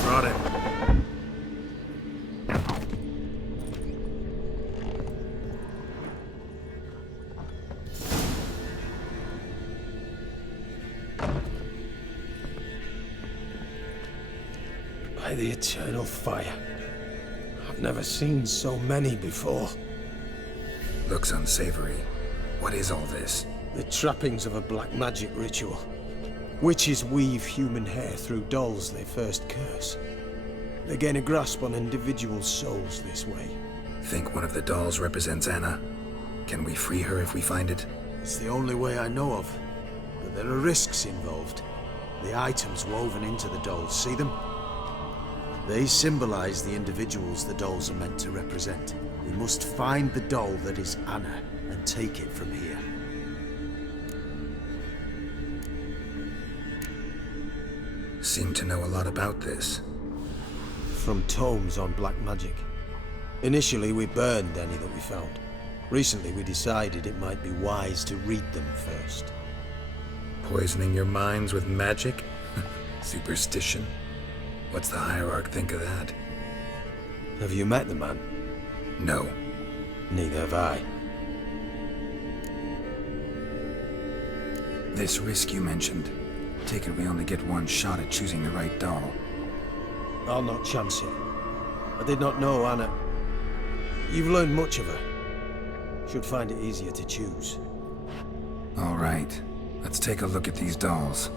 Brought him. By the eternal fire. I've never seen so many before. Looks unsavory. What is all this? The trappings of a black magic ritual. Witches weave human hair through dolls they first curse. They gain a grasp on individual souls this way. Think one of the dolls represents Anna? Can we free her if we find it? It's the only way I know of. But there are risks involved. The items woven into the dolls, see them? They symbolize the individuals the dolls are meant to represent. We must find the doll that is Anna and take it from here. Seem to know a lot about this. From tomes on black magic. Initially, we burned any that we found. Recently, we decided it might be wise to read them first. Poisoning your minds with magic? Superstition? What's the hierarch think of that? Have you met the man? No. Neither have I. This risk you mentioned. Take it we only get one shot at choosing the right doll. I'll not chance it. I did not know Anna. You've learned much of her. Should find it easier to choose. All right. Let's take a look at these dolls.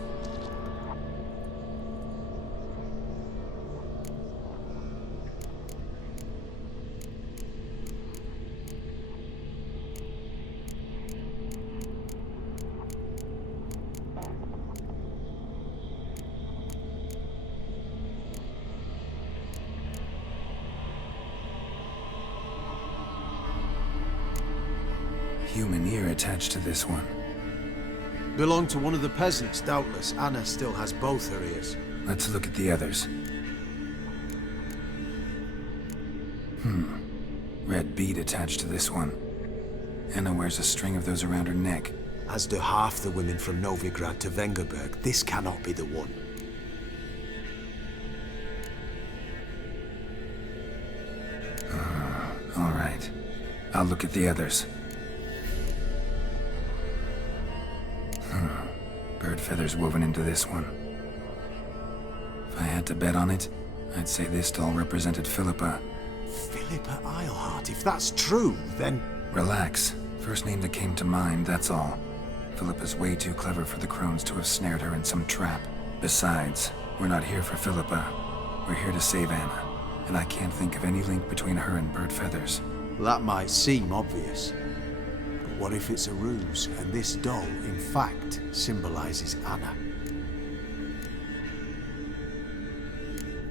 Human ear attached to this one. Belonged to one of the peasants, doubtless. Anna still has both her ears. Let's look at the others. Red bead attached to this one. Anna wears a string of those around her neck. As do half the women from Novigrad to Vengerberg. This cannot be the one. All right. I'll look at the others. Bird feathers woven into this one. If I had to bet on it, I'd say this doll represented Philippa. Philippa Eilhart, if that's true, then... Relax. First name that came to mind, that's all. Philippa's way too clever for the crones to have snared her in some trap. Besides, we're not here for Philippa. We're here to save Anna. And I can't think of any link between her and bird feathers. That might seem obvious. But what if it's a ruse, and this doll, in fact, symbolizes Anna?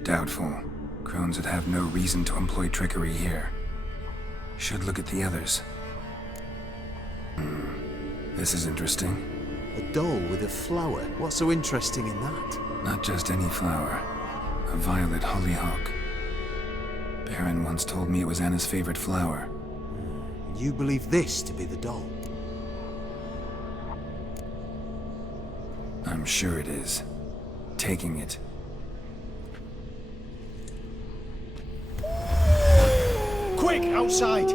Doubtful. Crones would have no reason to employ trickery here. Should look at the others. This is interesting. A doll with a flower? What's so interesting in that? Not just any flower. A violet hollyhock. Baron once told me it was Anna's favorite flower. You believe this to be the doll? I'm sure it is. Taking it. Quick, outside!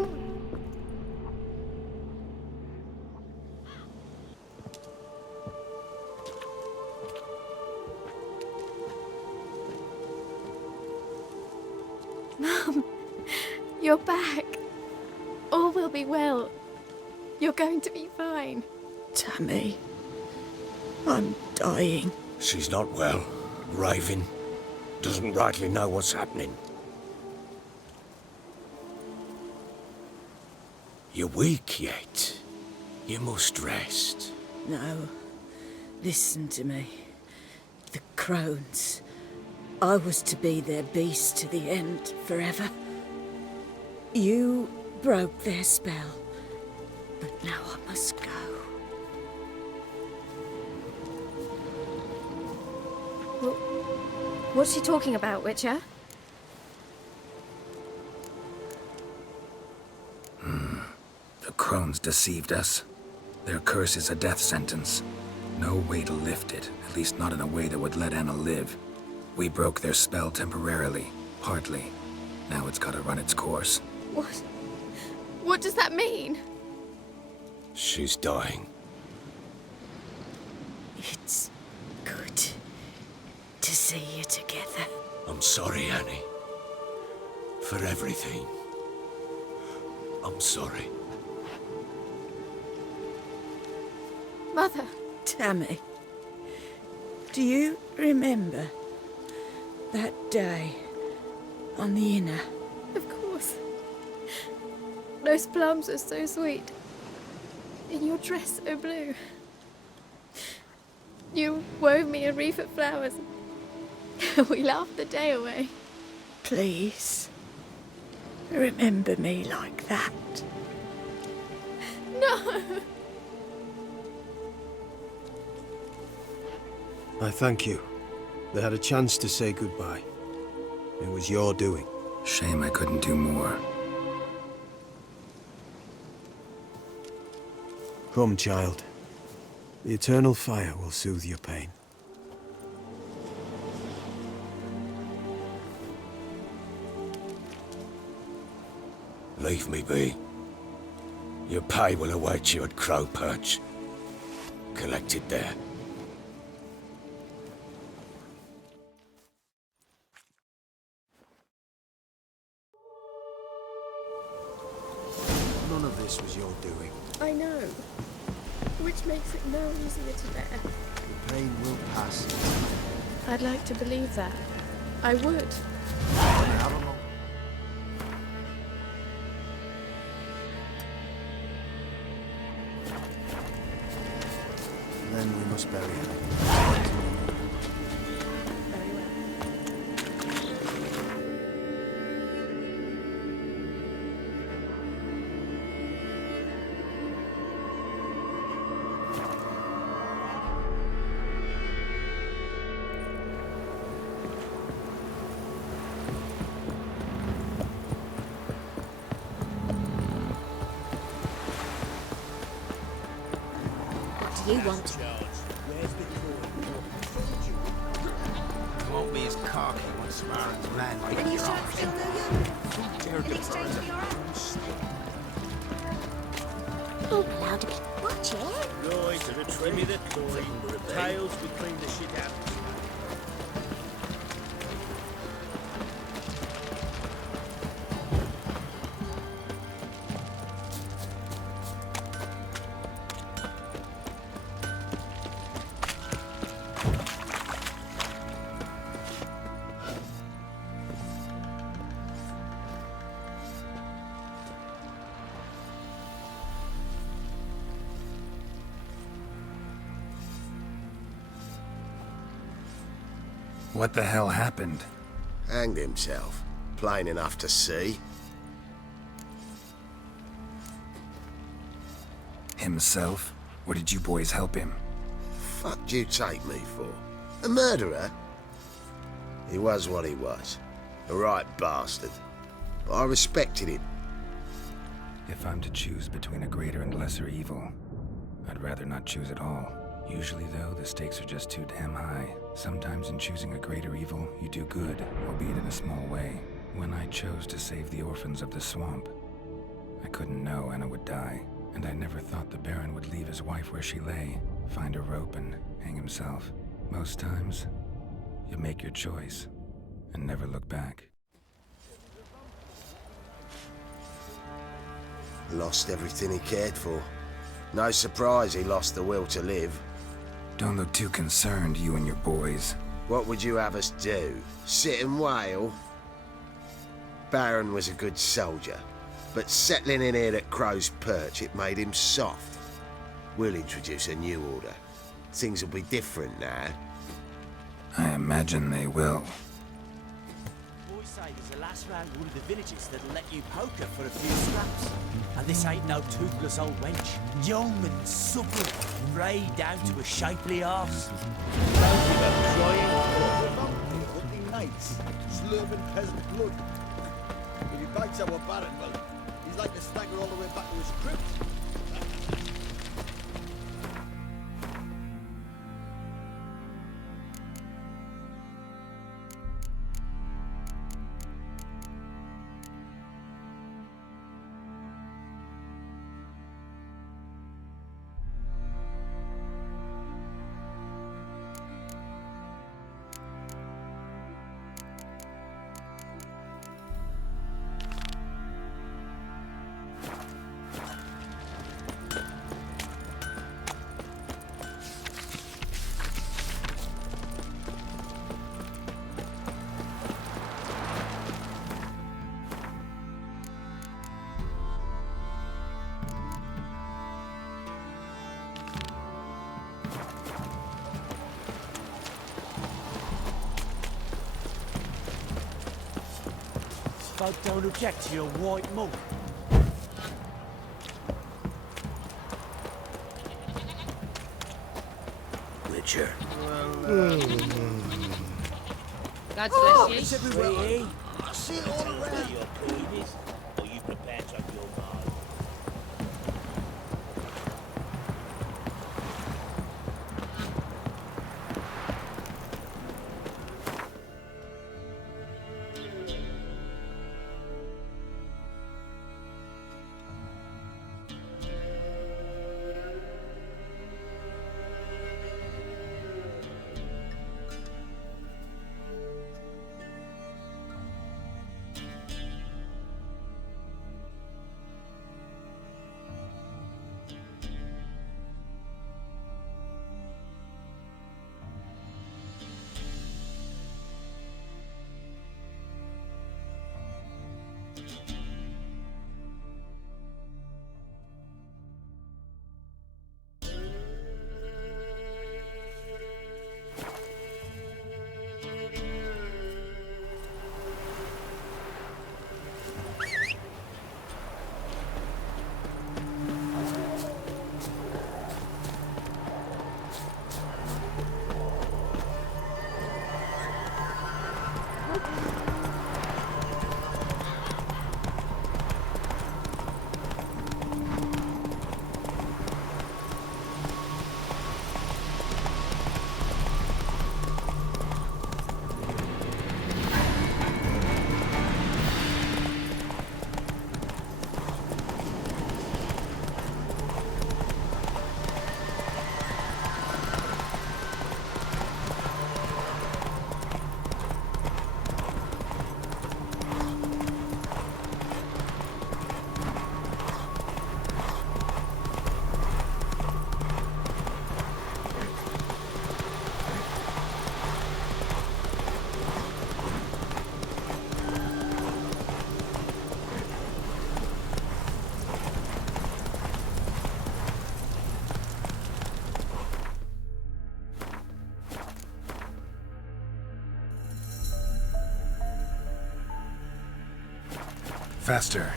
Mum, you're back. All will be well. You're going to be fine. Tammy, I'm dying. She's not well. Raving. Doesn't rightly know what's happening. You're weak yet. You must rest. No, listen to me. The crones. I was to be their beast to the end, forever. You broke their spell, but now I must go. What's she talking about, Witcher? The crones deceived us. Their curse is a death sentence. No way to lift it, at least not in a way that would let Anna live. We broke their spell temporarily, partly. Now it's gotta run its course. What? What does that mean? She's dying. It's good to see you together. I'm sorry, Annie. For everything. I'm sorry. Mother. Tammy, do you remember that day on the inner? Of course. Those plums are so sweet. In your dress so blue. You wove me a wreath of flowers. We laughed the day away. Please, remember me like that. No! I thank you. They had a chance to say goodbye. It was your doing. Shame I couldn't do more. Come, child. The eternal fire will soothe your pain. Leave me be. Your pay will await you at Crow Perch. Collect it there. None of this was your doing. I know. Which makes it no easier to bear. The pain will pass. I'd like to believe that. I would. I don't know. Then we must bury her. Very well. What do you want? You won't be as cocky when sparring's man like And you your shan't still know you. In exchange for your arm. Oh, allowed to be. Watch it. Right, give me the toy. Tails, we clean the shit out. What the hell happened? Hanged himself. Plain enough to see. Himself? Or did you boys help him? Fuck do you take me for? A murderer? He was what he was. A right bastard. But I respected him. If I'm to choose between a greater and lesser evil, I'd rather not choose at all. Usually, though, the stakes are just too damn high. Sometimes in choosing a greater evil, you do good, albeit in a small way. When I chose to save the orphans of the swamp, I couldn't know Anna would die, and I never thought the Baron would leave his wife where she lay, find a rope and hang himself. Most times, you make your choice and never look back. Lost everything he cared for. No surprise he lost the will to live. Don't look too concerned, you and your boys. What would you have us do? Sit and wail? Baron was a good soldier, but settling in here at Crow's Perch, it made him soft. We'll introduce a new order. Things will be different now. I imagine they will. say there's a lass round one of the villages that'll let you poker for a few scraps. And this ain't no toothless old wench. Young and supple, frayed down to a shapely arse. Don't give a crying Hunting knights, slurping peasant blood. If he bites our baron, well, he's like to stagger all the way back to his crypt. Folk don't object to your white monk. Witcher. God bless you. It's everywhere. I see it all around. Your queen is, or you prepared to have your mind? Faster.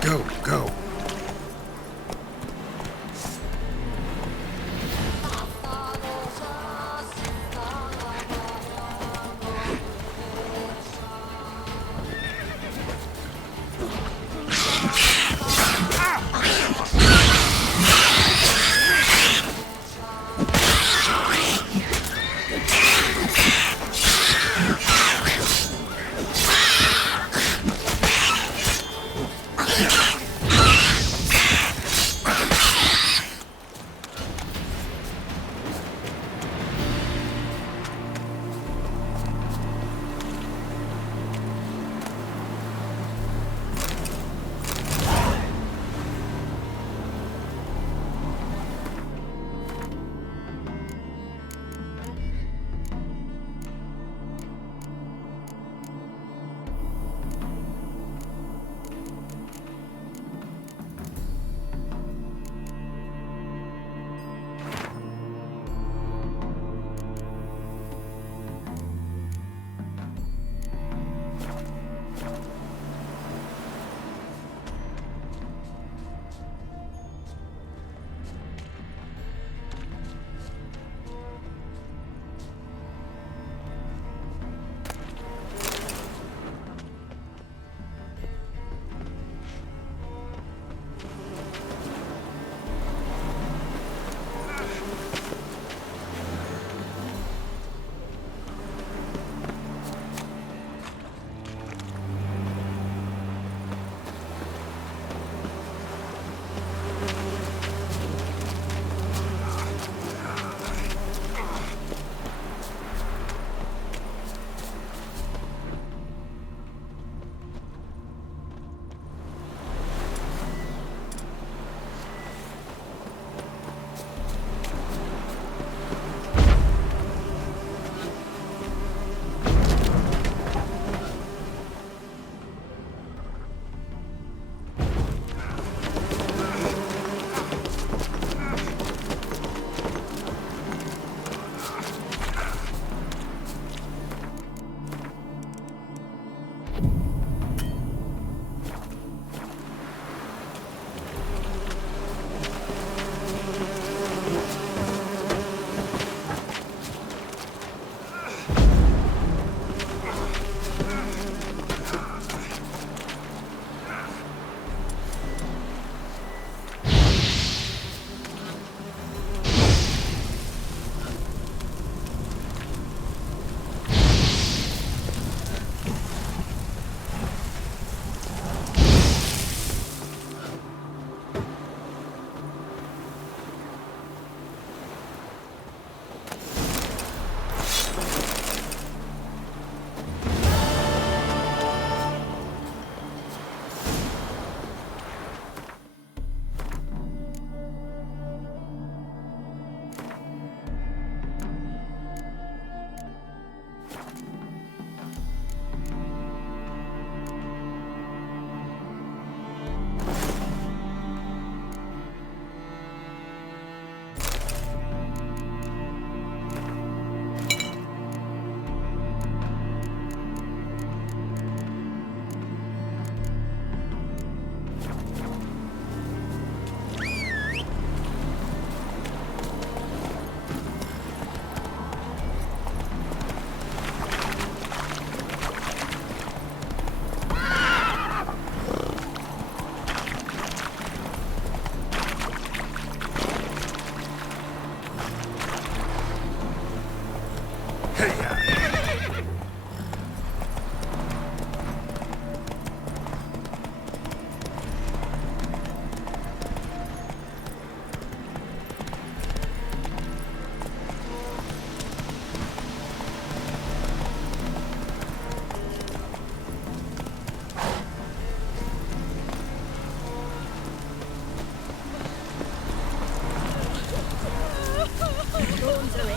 Go, go.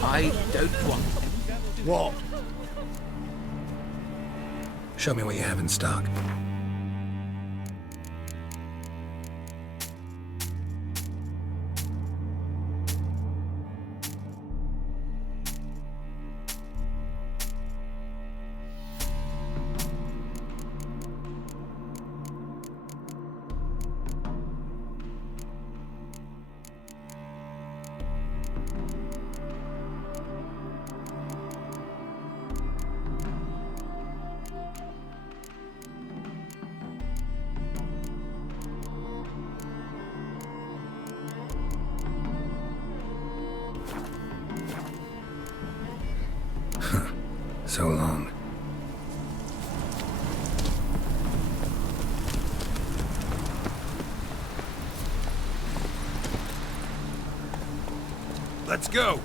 I don't want... What? Show me what you have in stock. So long. Let's go.